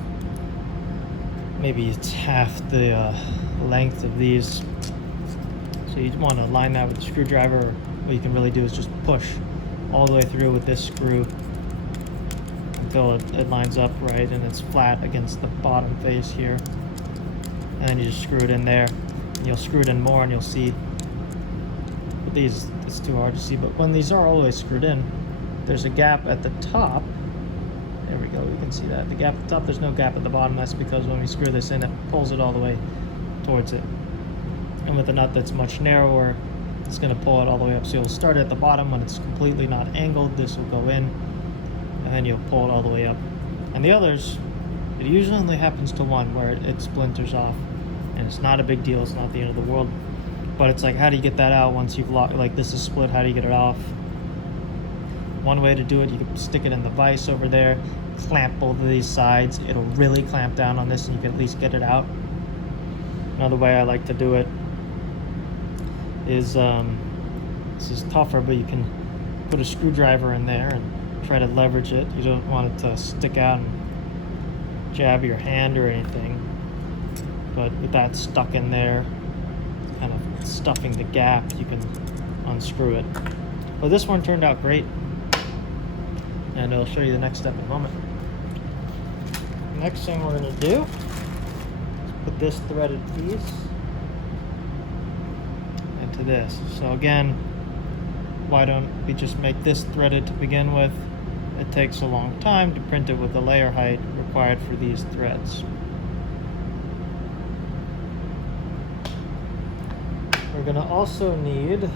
half the length of these. So you want to line that with a screwdriver, or what you can really do is just push all the way through with this screw until it lines up right and it's flat against the bottom face here. And then you just screw it in there. And you'll screw it in more and you'll see. But these, it's too hard to see, but when these are always screwed in, there's a gap at the top. There we go, you can see that. The gap at the top, there's no gap at the bottom. That's because when we screw this in, it pulls it all the way towards it. And with a nut that's much narrower, it's going to pull it all the way up. So you'll start at the bottom when it's completely not angled. This will go in, and then you'll pull it all the way up. And the others, it usually only happens to one where it splinters off. And it's not a big deal. It's not the end of the world. But it's like, how do you get that out once you've locked, like this is split, how do you get it off? One way to do it, you can stick it in the vise over there, clamp both of these sides. It'll really clamp down on this and you can at least get it out. Another way I like to do it is, this is tougher, but you can put a screwdriver in there and try to leverage it. You don't want it to stick out and jab your hand or anything. But with that stuck in there, kind of stuffing the gap, you can unscrew it. But this one turned out great, and I'll show you the next step in a moment. Next thing we're going to do is put this threaded piece into this. So again, why don't we just make this threaded to begin with? It takes a long time to print it with the layer height required for these threads. We're going to also need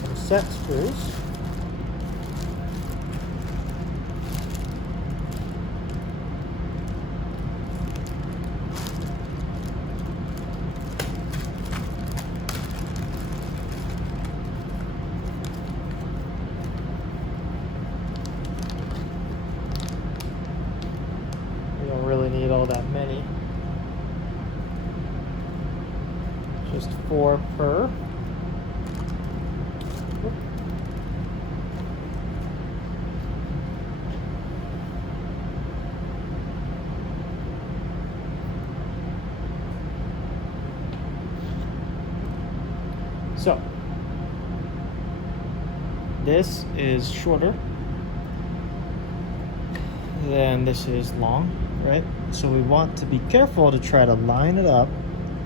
some set screws. We don't really need all that many. Just 4 per. So, this is shorter than this is long, right? So we want to be careful to try to line it up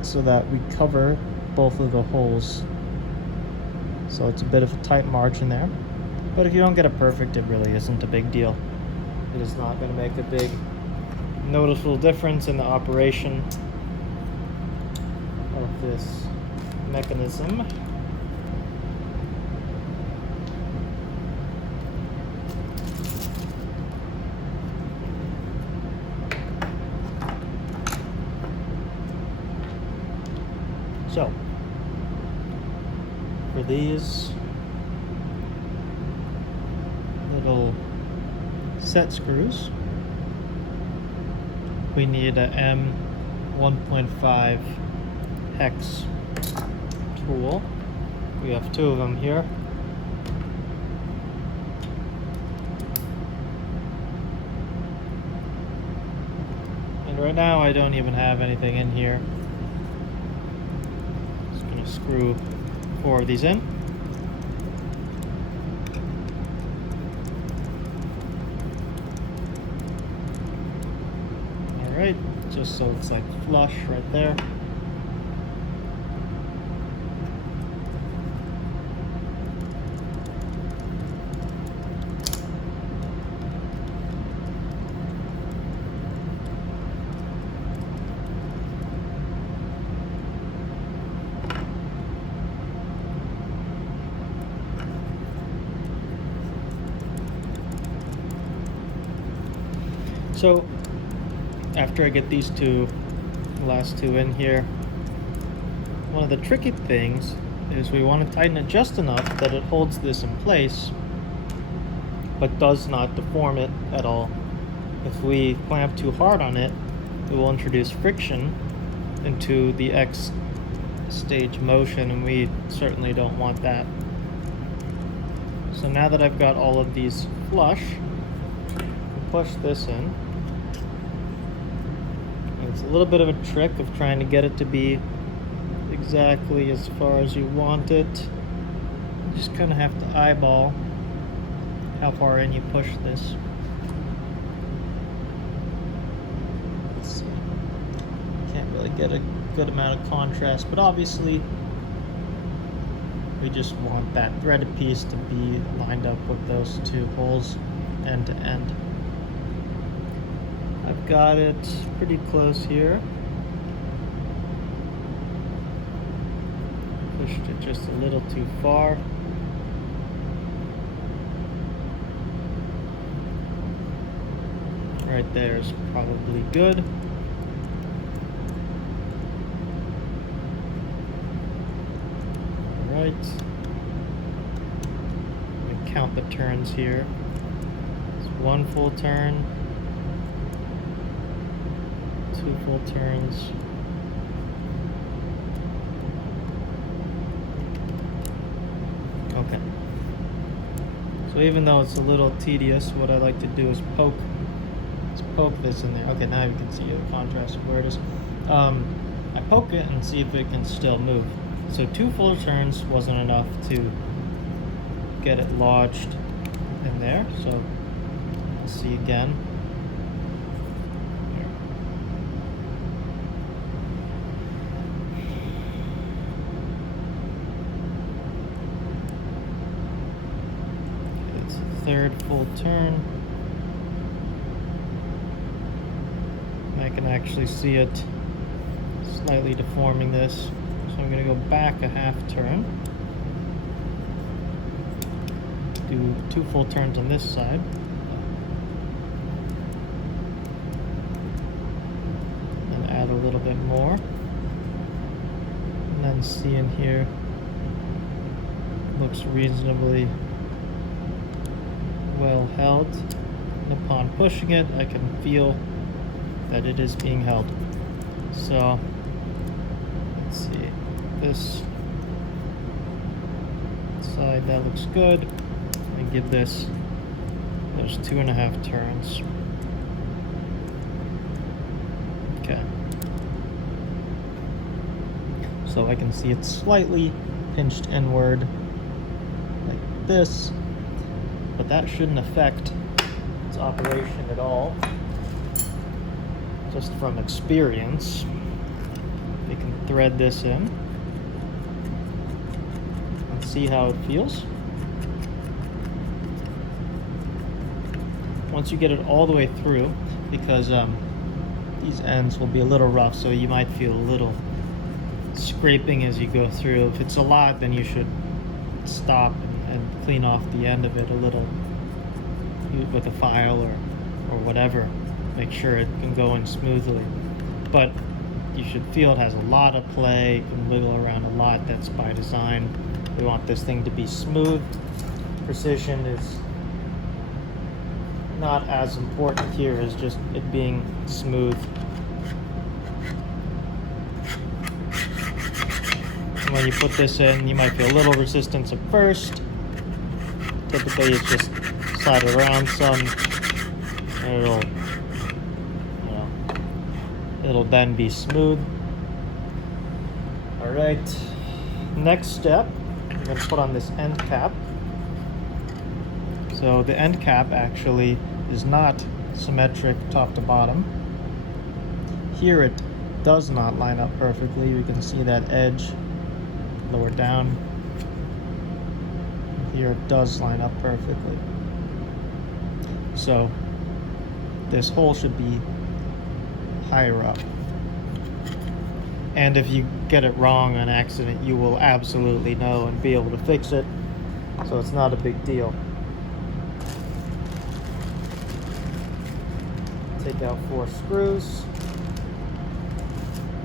so that we cover both of the holes. So it's a bit of a tight margin there. But if you don't get it perfect, it really isn't a big deal. It is not going to make a big noticeable difference in the operation of this mechanism. So, for these little set screws, we need a M1.5 hex tool. We have 2 of them here. And right now I don't even have anything in here. Screw 4 of these in. Alright, just so it's like flush right there. So after I get these the last two in here, one of the tricky things is we want to tighten it just enough that it holds this in place but does not deform it at all. If we clamp too hard on it, it will introduce friction into the X stage motion, and we certainly don't want that. So now that I've got all of these flush, push this in. It's a little bit of a trick of trying to get it to be exactly as far as you want it. You just kind of have to eyeball how far in you push this. Let's see. Can't really get a good amount of contrast, but obviously we just want that threaded piece to be lined up with those two holes end to end. I've got it pretty close here. Pushed it just a little too far. Right there is probably good. Right. Let me count the turns here. It's 1 full turn, 2 full turns. Okay. So even though it's a little tedious, what I like to do is poke this in there. Okay, now you can see the contrast of where it is. I poke it and see if it can still move. So 2 full turns wasn't enough to get it lodged in there. So we'll see again. Okay, it's the 3rd full turn. I can actually see it slightly deforming this. So I'm going to go back a half turn. Do 2 full turns on this side. And add a little bit more. And then see in here, looks reasonably well held. And upon pushing it, I can feel that it is being held. So let's see, this side, that looks good. And give this those 2.5 turns. Okay. So I can see it's slightly pinched inward like this, but that shouldn't affect its operation at all. Just from experience, we can thread this in and see how it feels. Once you get it all the way through, because these ends will be a little rough, so you might feel a little scraping as you go through. If it's a lot, then you should stop and clean off the end of it a little with a file or whatever. Make sure it can go in smoothly. But you should feel it has a lot of play, you can wiggle around a lot. That's by design. We want this thing to be smooth. Precision is not as important here as just it being smooth. And when you put this in, you might feel a little resistance at first. Typically it's just slide it around some and it'll then be smooth. Alright, next step, I'm going to put on this end cap. So the end cap actually is not symmetric top to bottom. Here it does not line up perfectly. We can see that edge lower down. Here it does line up perfectly. So this hole should be higher up. And if you get it wrong on accident, you will absolutely know and be able to fix it. So it's not a big deal. Take out 4 screws.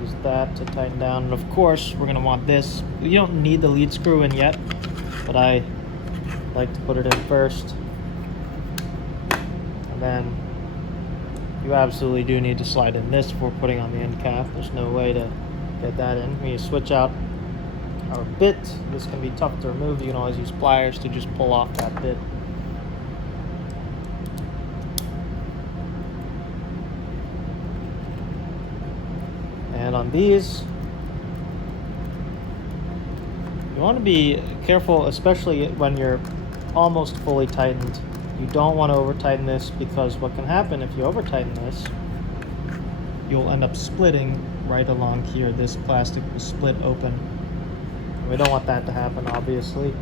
Use that to tighten down. And of course, we're going to want this. You don't need the lead screw in yet, but I like to put it in first. And then you absolutely do need to slide in this before putting on the end cap. There's no way to get that in. When you switch out our bit, this can be tough to remove. You can always use pliers to just pull off that bit. And on these, you want to be careful, especially when you're almost fully tightened. You don't want to over tighten this, because what can happen if you over tighten this, you'll end up splitting right along here. This plastic will split open. We don't want that to happen, obviously.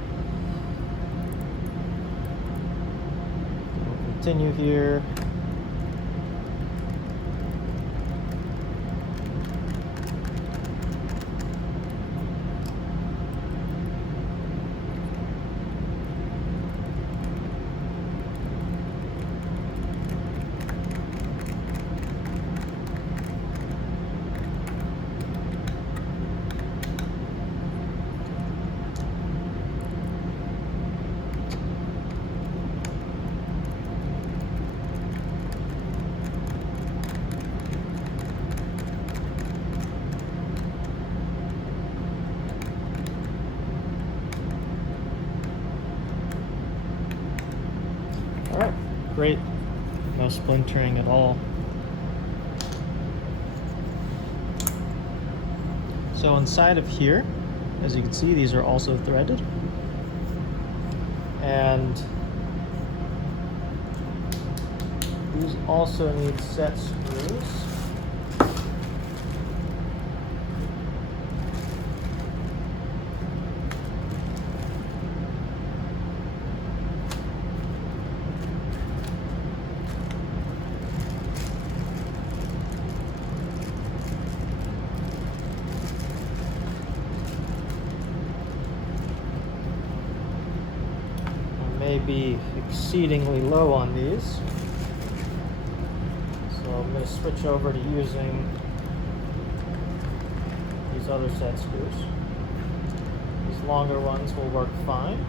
We'll continue here. Alright, great. No splintering at all. So inside of here, as you can see, these are also threaded. And these also need set screws. May be exceedingly low on these, so I'm going to switch over to using these other set screws. These longer ones will work fine,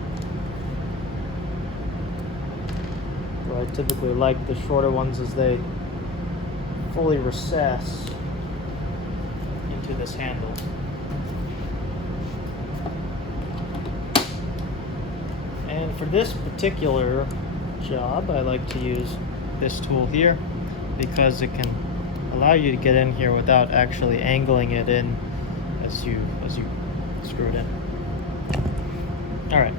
but I typically like the shorter ones as they fully recess into this handle. And for this particular job, I like to use this tool here, because it can allow you to get in here without actually angling it in as you screw it in. All right.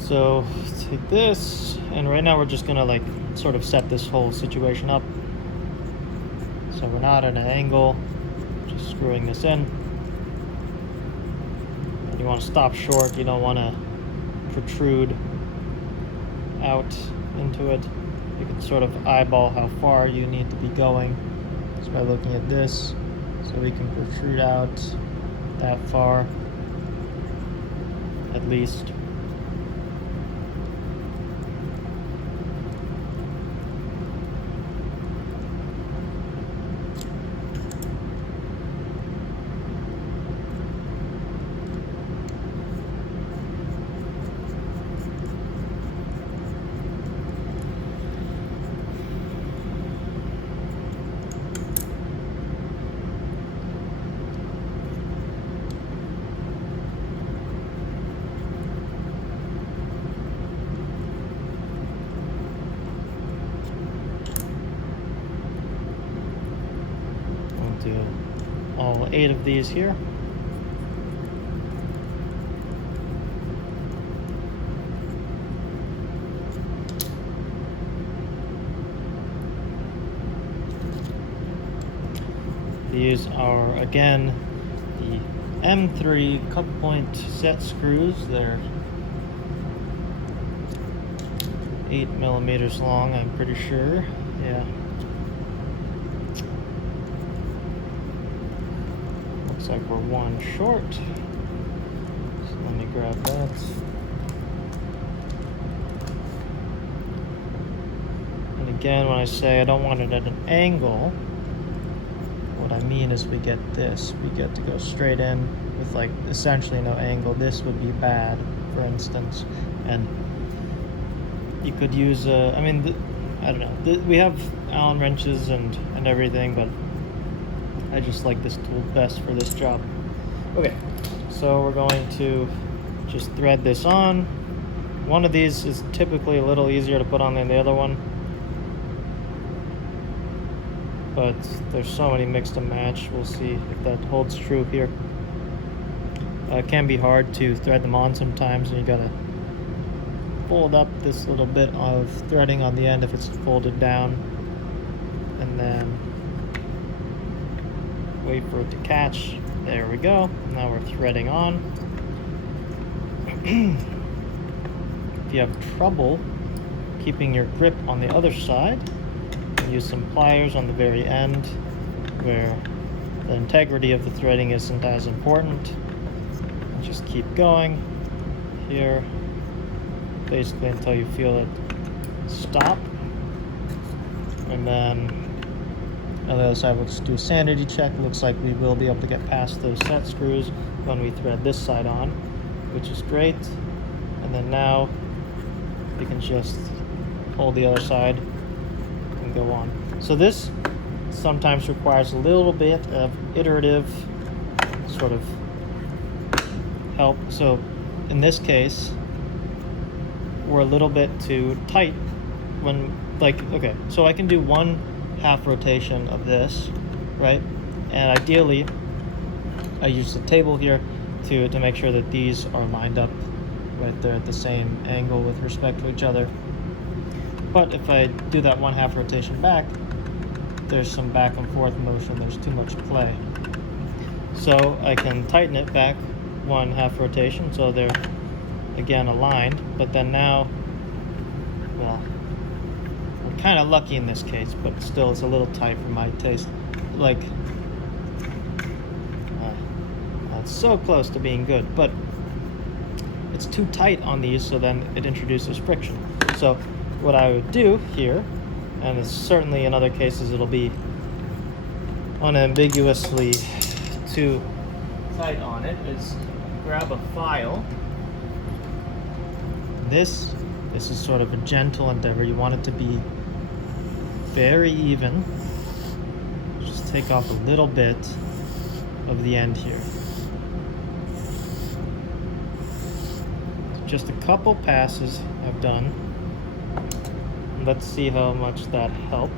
So take this, and right now we're just gonna like sort of set this whole situation up. So we're not at an angle, just screwing this in. And you want to stop short. You don't want to protrude out into it. You can sort of eyeball how far you need to be going just by looking at this. So we can protrude out that far at least. Do all 8 of these here. These are, again, the M3 cup point set screws. They're 8 millimeters long, I'm pretty sure. Yeah. Looks like we're one short. So let me grab that. And again, when I say I don't want it at an angle, what I mean is we get this. We get to go straight in with like essentially no angle. This would be bad, for instance. And you could use I mean, I don't know. We have Allen wrenches and everything, but I just like this tool best for this job. Okay, so we're going to just thread this on. One of these is typically a little easier to put on than the other one, but there's so many mix and match. We'll see if that holds true here. It can be hard to thread them on sometimes, and you gotta fold up this little bit of threading on the end if it's folded down, and then wait for it to catch. There we go. Now we're threading on. If you have trouble keeping your grip on the other side, use some pliers on the very end where the integrity of the threading isn't as important. Just keep going here, basically until you feel it stop. And then on the other side, we'll just do a sanity check. It looks like we will be able to get past those set screws when we thread this side on, which is great. And then now you can just hold the other side and go on. So this sometimes requires a little bit of iterative sort of help. So in this case, we're a little bit too tight when, like, okay, so I can do 1/2 rotation of this, right? And ideally, I use the table here to make sure that these are lined up right there at the same angle with respect to each other. But if I do that 1/2 rotation back, there's some back and forth motion, there's too much play. So I can tighten it back 1/2 rotation so they're again aligned, but then now, well, I'm kind of lucky in this case, but still it's a little tight for my taste. Like, it's so close to being good, but it's too tight on these, so then it introduces friction. So what I would do here, and it's certainly in other cases it'll be unambiguously too tight on it, is grab a file. This is sort of a gentle endeavor. You want it to be very even. Just take off a little bit of the end here. Just a couple passes I've done. Let's see how much that helped.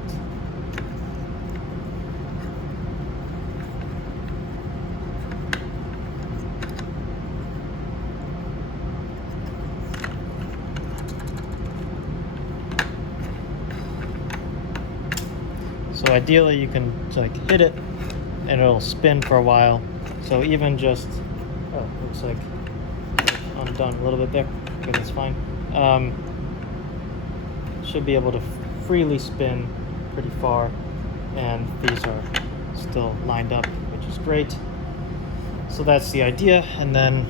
So ideally you can like hit it and it'll spin for a while. So even just, oh, looks like undone a little bit there. Okay, that's fine. Should be able to freely spin pretty far, and these are still lined up, which is great. So that's the idea. And then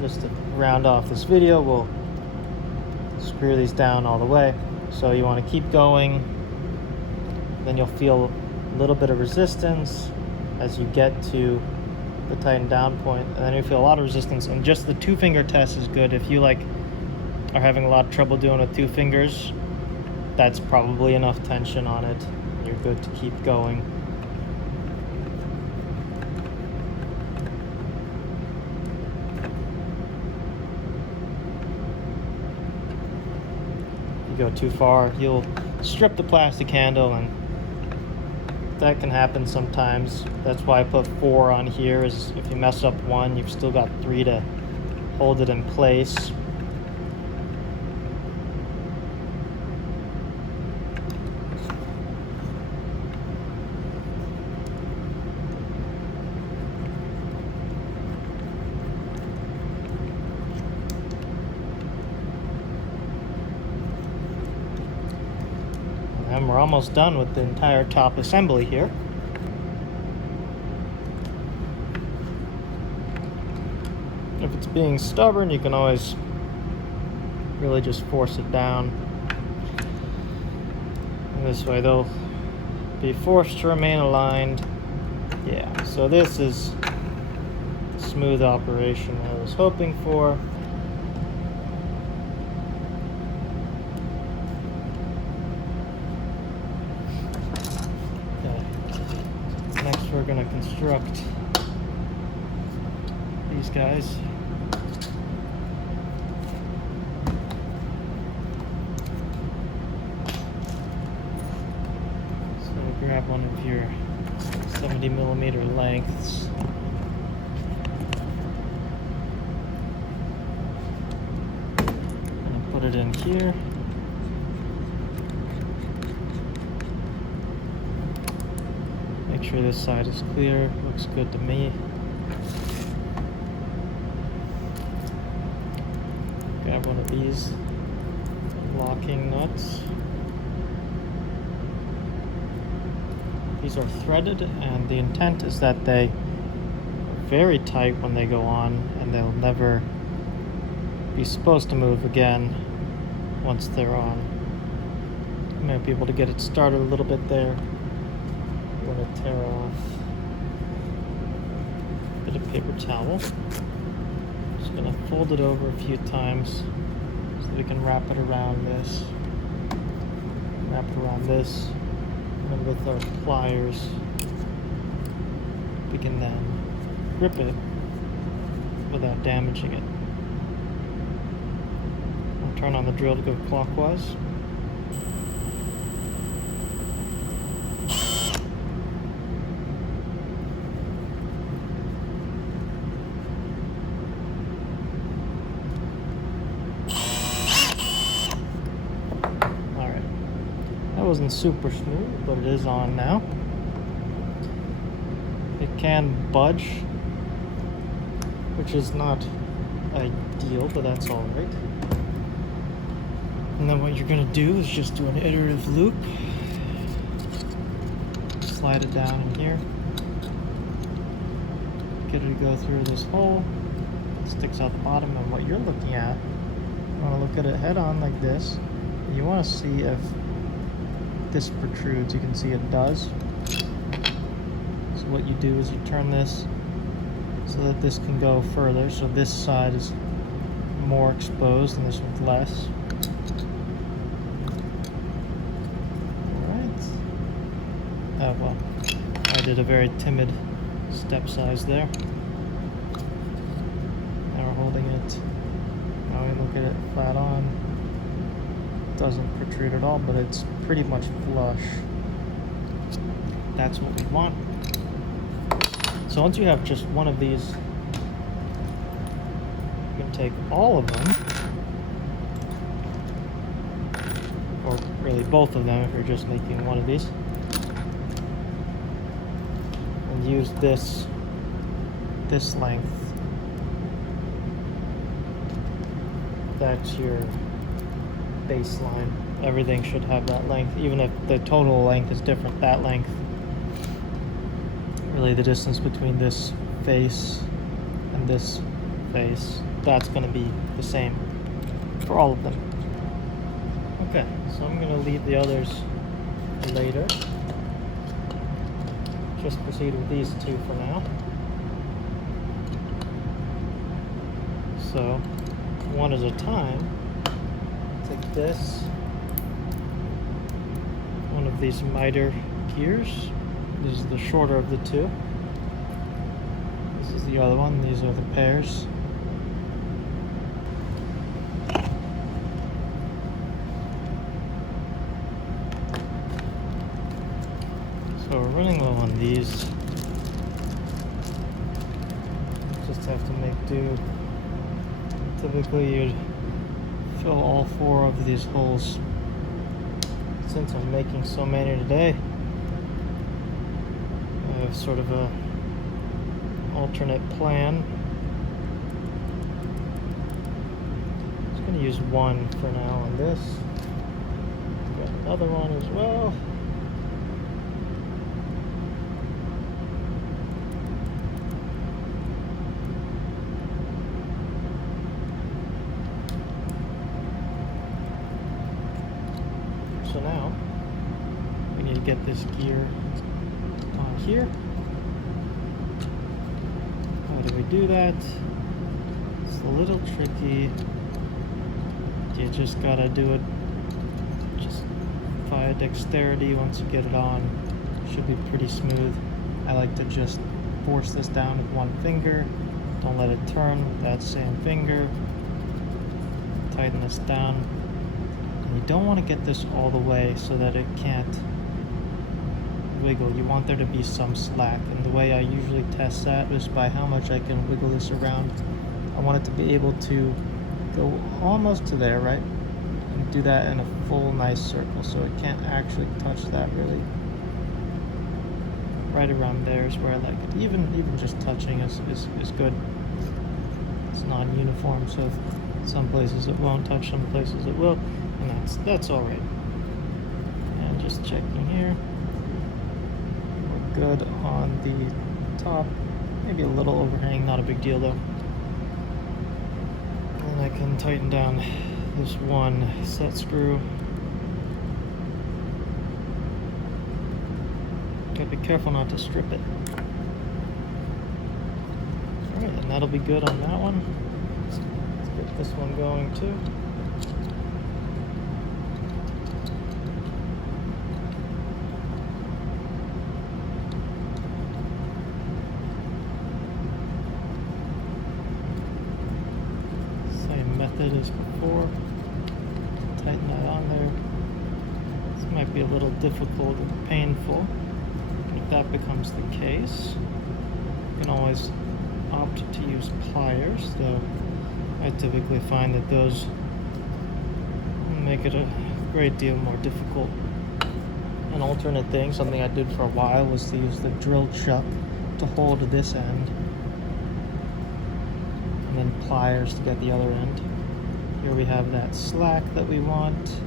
just to round off this video, we'll screw these down all the way. So you want to keep going, then you'll feel a little bit of resistance as you get to the tighten down point, and then you feel a lot of resistance. And just the 2-finger test is good. If you like are having a lot of trouble doing with 2 fingers, that's probably enough tension on it. You're good to keep going. If you go too far, you'll strip the plastic handle, and that can happen sometimes. That's why I put 4 on here, is if you mess up 1, you've still got 3 to hold it in place. And we're almost done with the entire top assembly here. If it's being stubborn, you can always really just force it down. And this way they'll be forced to remain aligned. Yeah, so this is the smooth operation I was hoping for. Next we're going to construct these guys. So grab one of your 70mm lengths. it in here. Make sure this side is clear. Looks good to me. Grab one of these locking nuts. These are threaded, and the intent is that they are very tight when they go on, and they'll never be supposed to move again once they're on. You might be able to get it started a little bit there. You want to tear off a bit of paper towel. Just going to fold it over a few times so that we can wrap it around this. Wrap it around this. And with our pliers, we can then grip it without damaging it. I'll turn on the drill to go clockwise. Wasn't super smooth, but it is on now. It can budge, which is not ideal, but that's all right. And then what you're going to do is just do an iterative loop. Slide it down in here. Get it to go through this hole. It sticks out the bottom, and what you're looking at, you want to look at it head on like this. You want to see if this protrudes. You can see it does. So what you do is you turn this so that this can go further, so this side is more exposed and this one's less. Alright. Oh well, I did a very timid step size there. Now we're holding it. Now we look at it flat on. Doesn't protrude at all, but it's pretty much flush. That's what we want. So once you have just one of these, you can take all of them, or really both of them if you're just making one of these, and use this length. That's your baseline. Everything should have that length, even if the total length is different. That length, really the distance between this face and this face, that's going to be the same for all of them. Okay, so I'm going to leave the others later. Just proceed with these two for now. So, one at a time. Take this, one of these miter gears. This is the shorter of the two. This is the other one. These are the pairs. So we're running low on these. Just have to make do. Typically you'd fill all four of these holes. Since I'm making so many today, I have sort of a alternate plan. I'm just going to use one for now on this. Got another one as well. So now we need to get this gear on here. How do we do that? It's a little tricky. You just gotta do it just via dexterity. Once you get it on, it should be pretty smooth. I like to just force this down with one finger. Don't let it turn with that same finger. Tighten this down. You don't want to get this all the way so that it can't wiggle. You want there to be some slack, and the way I usually test that is by how much I can wiggle this around. I want it to be able to go almost to there, right? do that in a full nice circle, so it can't actually touch that really. Right around there is where I like it. Even just touching is good. It's non-uniform, so some places it won't touch, some places it will, and that's all right. And just checking here, we're good on the top. Maybe a little overhang, not a big deal though. And I can tighten down this one set screw. Gotta be careful not to strip it. Alright, and that'll be good on that one. Let's get this one going too. Same method as before. Tighten that on there. This might be a little difficult and painful. If that becomes the case, you can always opt to use pliers, though I typically find that those make it a great deal more difficult. An alternate thing, something I did for a while, was to use the drill chuck to hold this end, and then pliers to get the other end. Here we have that slack that we want,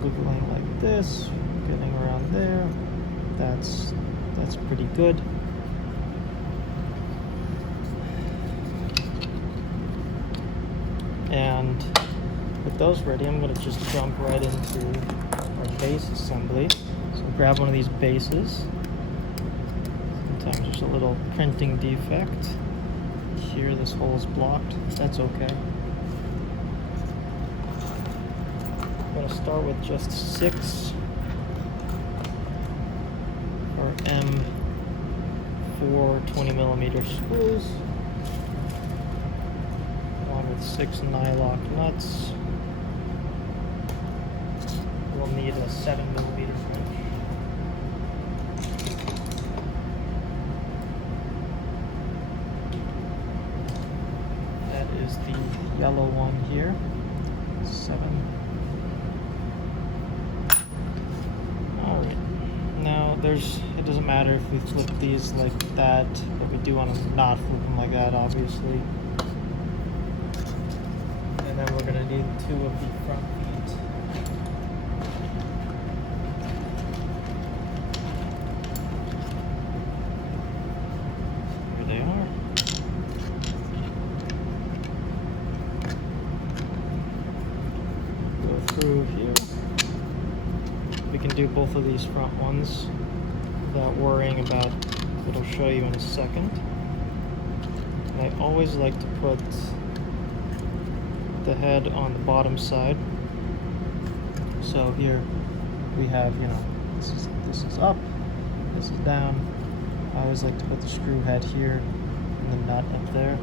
wiggling like this, getting around there. That's pretty good. And with those ready, I'm going to just jump right into our base assembly. So grab one of these bases. Sometimes there's a little printing defect. Here this hole is blocked. That's okay. I'm going to start with just 6 M4 20mm screws, along with 6 nylock nuts. We'll need a 7mm wrench. That is the yellow one here. 7. Alright. Now it doesn't matter if we flip these like that, but we do want to not flip them like that, obviously. And then we're going to need 2 of the front feet. Here they are. Go through here. We can do both of these front ones without worrying about what I'll show you in a second. And I always like to put the head on the bottom side. So here we have, this is up, this is down. I always like to put the screw head here and the nut up there.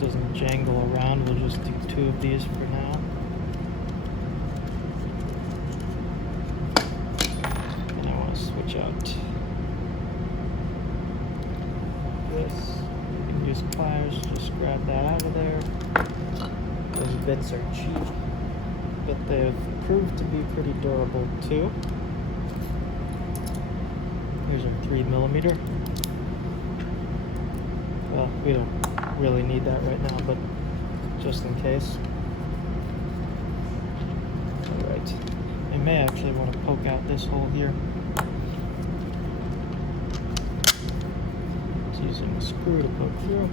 Doesn't jangle around, we'll just do 2 of these for now. And I want to switch out this. You can use pliers, just grab that out of there. Those bits are cheap, but they've proved to be pretty durable too. Here's our 3mm. Well, we don't really need that right now, but just in case. Alright, I may actually want to poke out this hole here. Just using a screw to poke through.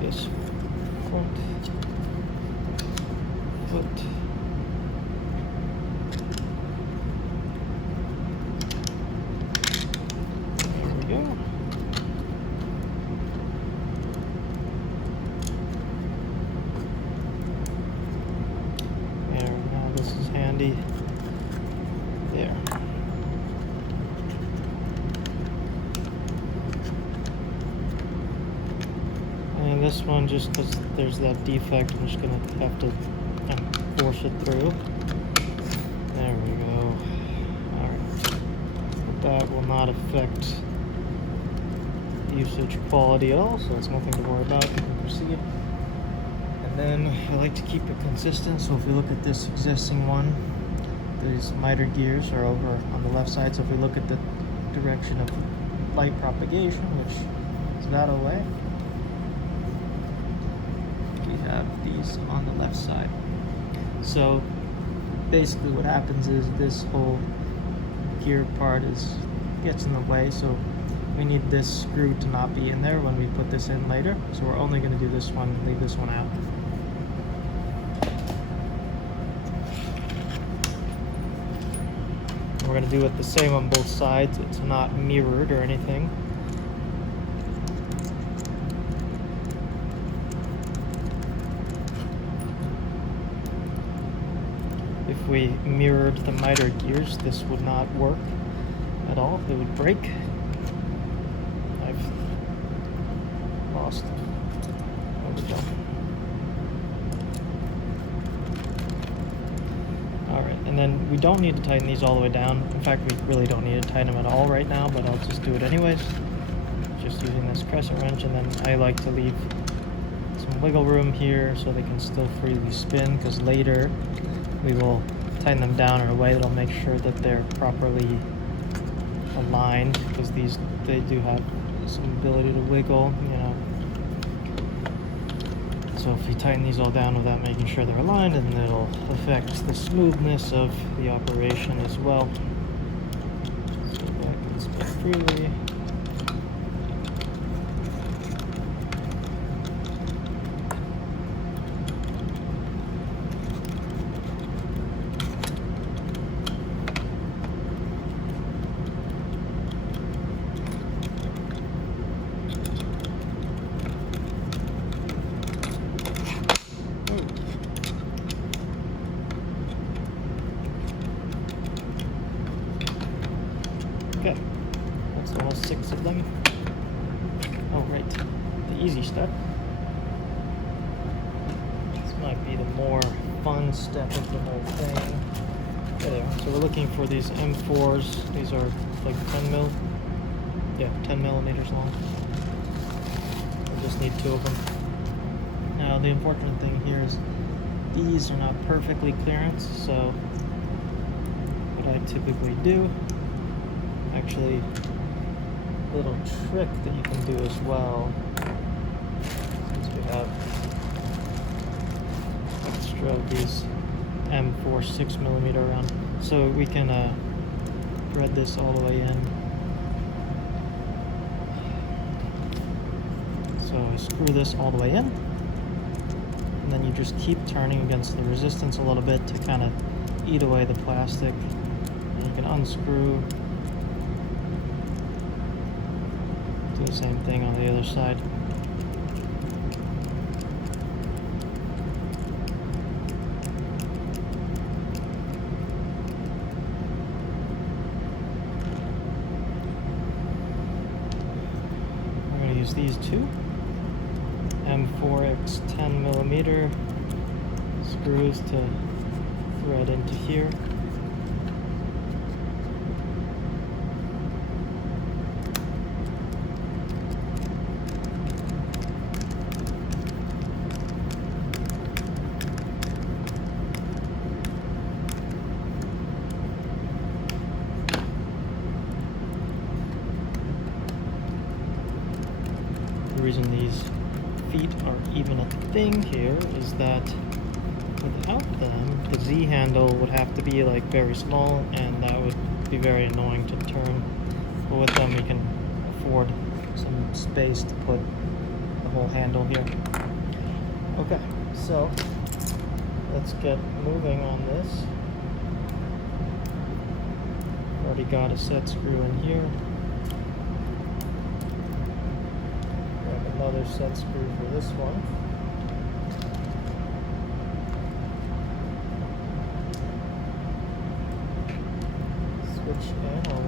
This front foot. There we go. There, now this is handy. There. this one, just because there's that defect, I'm just going to have to force it through. There we go. Alright. But that will not affect usage quality at all, so it's nothing to worry about. You can proceed. And then I like to keep it consistent, so if we look at this existing one, these miter gears are over on the left side, so if we look at the direction of light propagation, which is that away, we have these on the left side. So basically what happens is this whole gear part gets in the way, so we need this screw to not be in there when we put this in later. So we're only going to do this one, leave this one out. We're going to do it the same on both sides. It's not mirrored or anything. If we mirrored the miter gears, this would not work at all. It would break. I've lost. There we go. Alright, and then we don't need to tighten these all the way down. In fact, we really don't need to tighten them at all right now, but I'll just do it anyways. Just using this crescent wrench, and then I like to leave some wiggle room here so they can still freely spin, because later we will tighten them down in a way that'll make sure that they're properly aligned, because they do have some ability to wiggle, you know. So if we tighten these all down without making sure they're aligned, then it'll affect the smoothness of the operation as well. So that can spin freely. Okay, that's almost 6 of them. Oh, right, the easy step. This might be the more fun step of the whole thing. There they are. So we're looking for these M4s. These are like 10 millimeters long. We just need 2 of them. Now, the important thing here is these are not perfectly clearance, so what I typically do, actually, a little trick that you can do as well, since we have extra of these M4 6mm around, so we can thread this all the way in. So I screw this all the way in, and then you just keep turning against the resistance a little bit to kind of eat away the plastic. And you can unscrew. Do the same thing on the other side. We're going to use these 2 M4X 10mm screws to thread into here. The reason these feet are even a thing here is that without them, the Z handle would have to be like very small, and that would be very annoying to turn. But with them, we can afford some space to put the whole handle here. Okay, so let's get moving on this. Already got a set screw in here. Another set screw for this one. Switch in our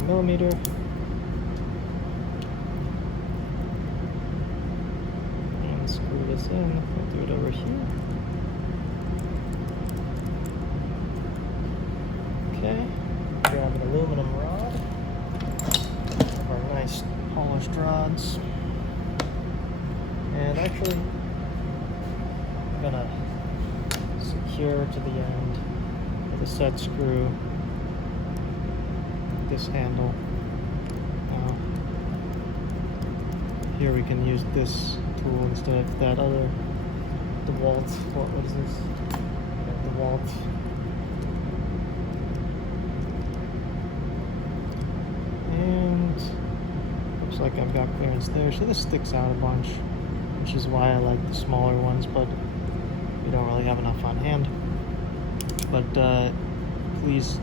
1.5mm. this in. We'll do it over here. Okay, grab an aluminum rod. Have our nice polished rods. And actually, I'm gonna secure to the end with a set screw this handle. Here we can use this tool instead of that other DeWalt. What is this? Yeah, DeWalt. And looks like I've got clearance there, so this sticks out a bunch, which is why I like the smaller ones, but we don't really have enough on hand. But please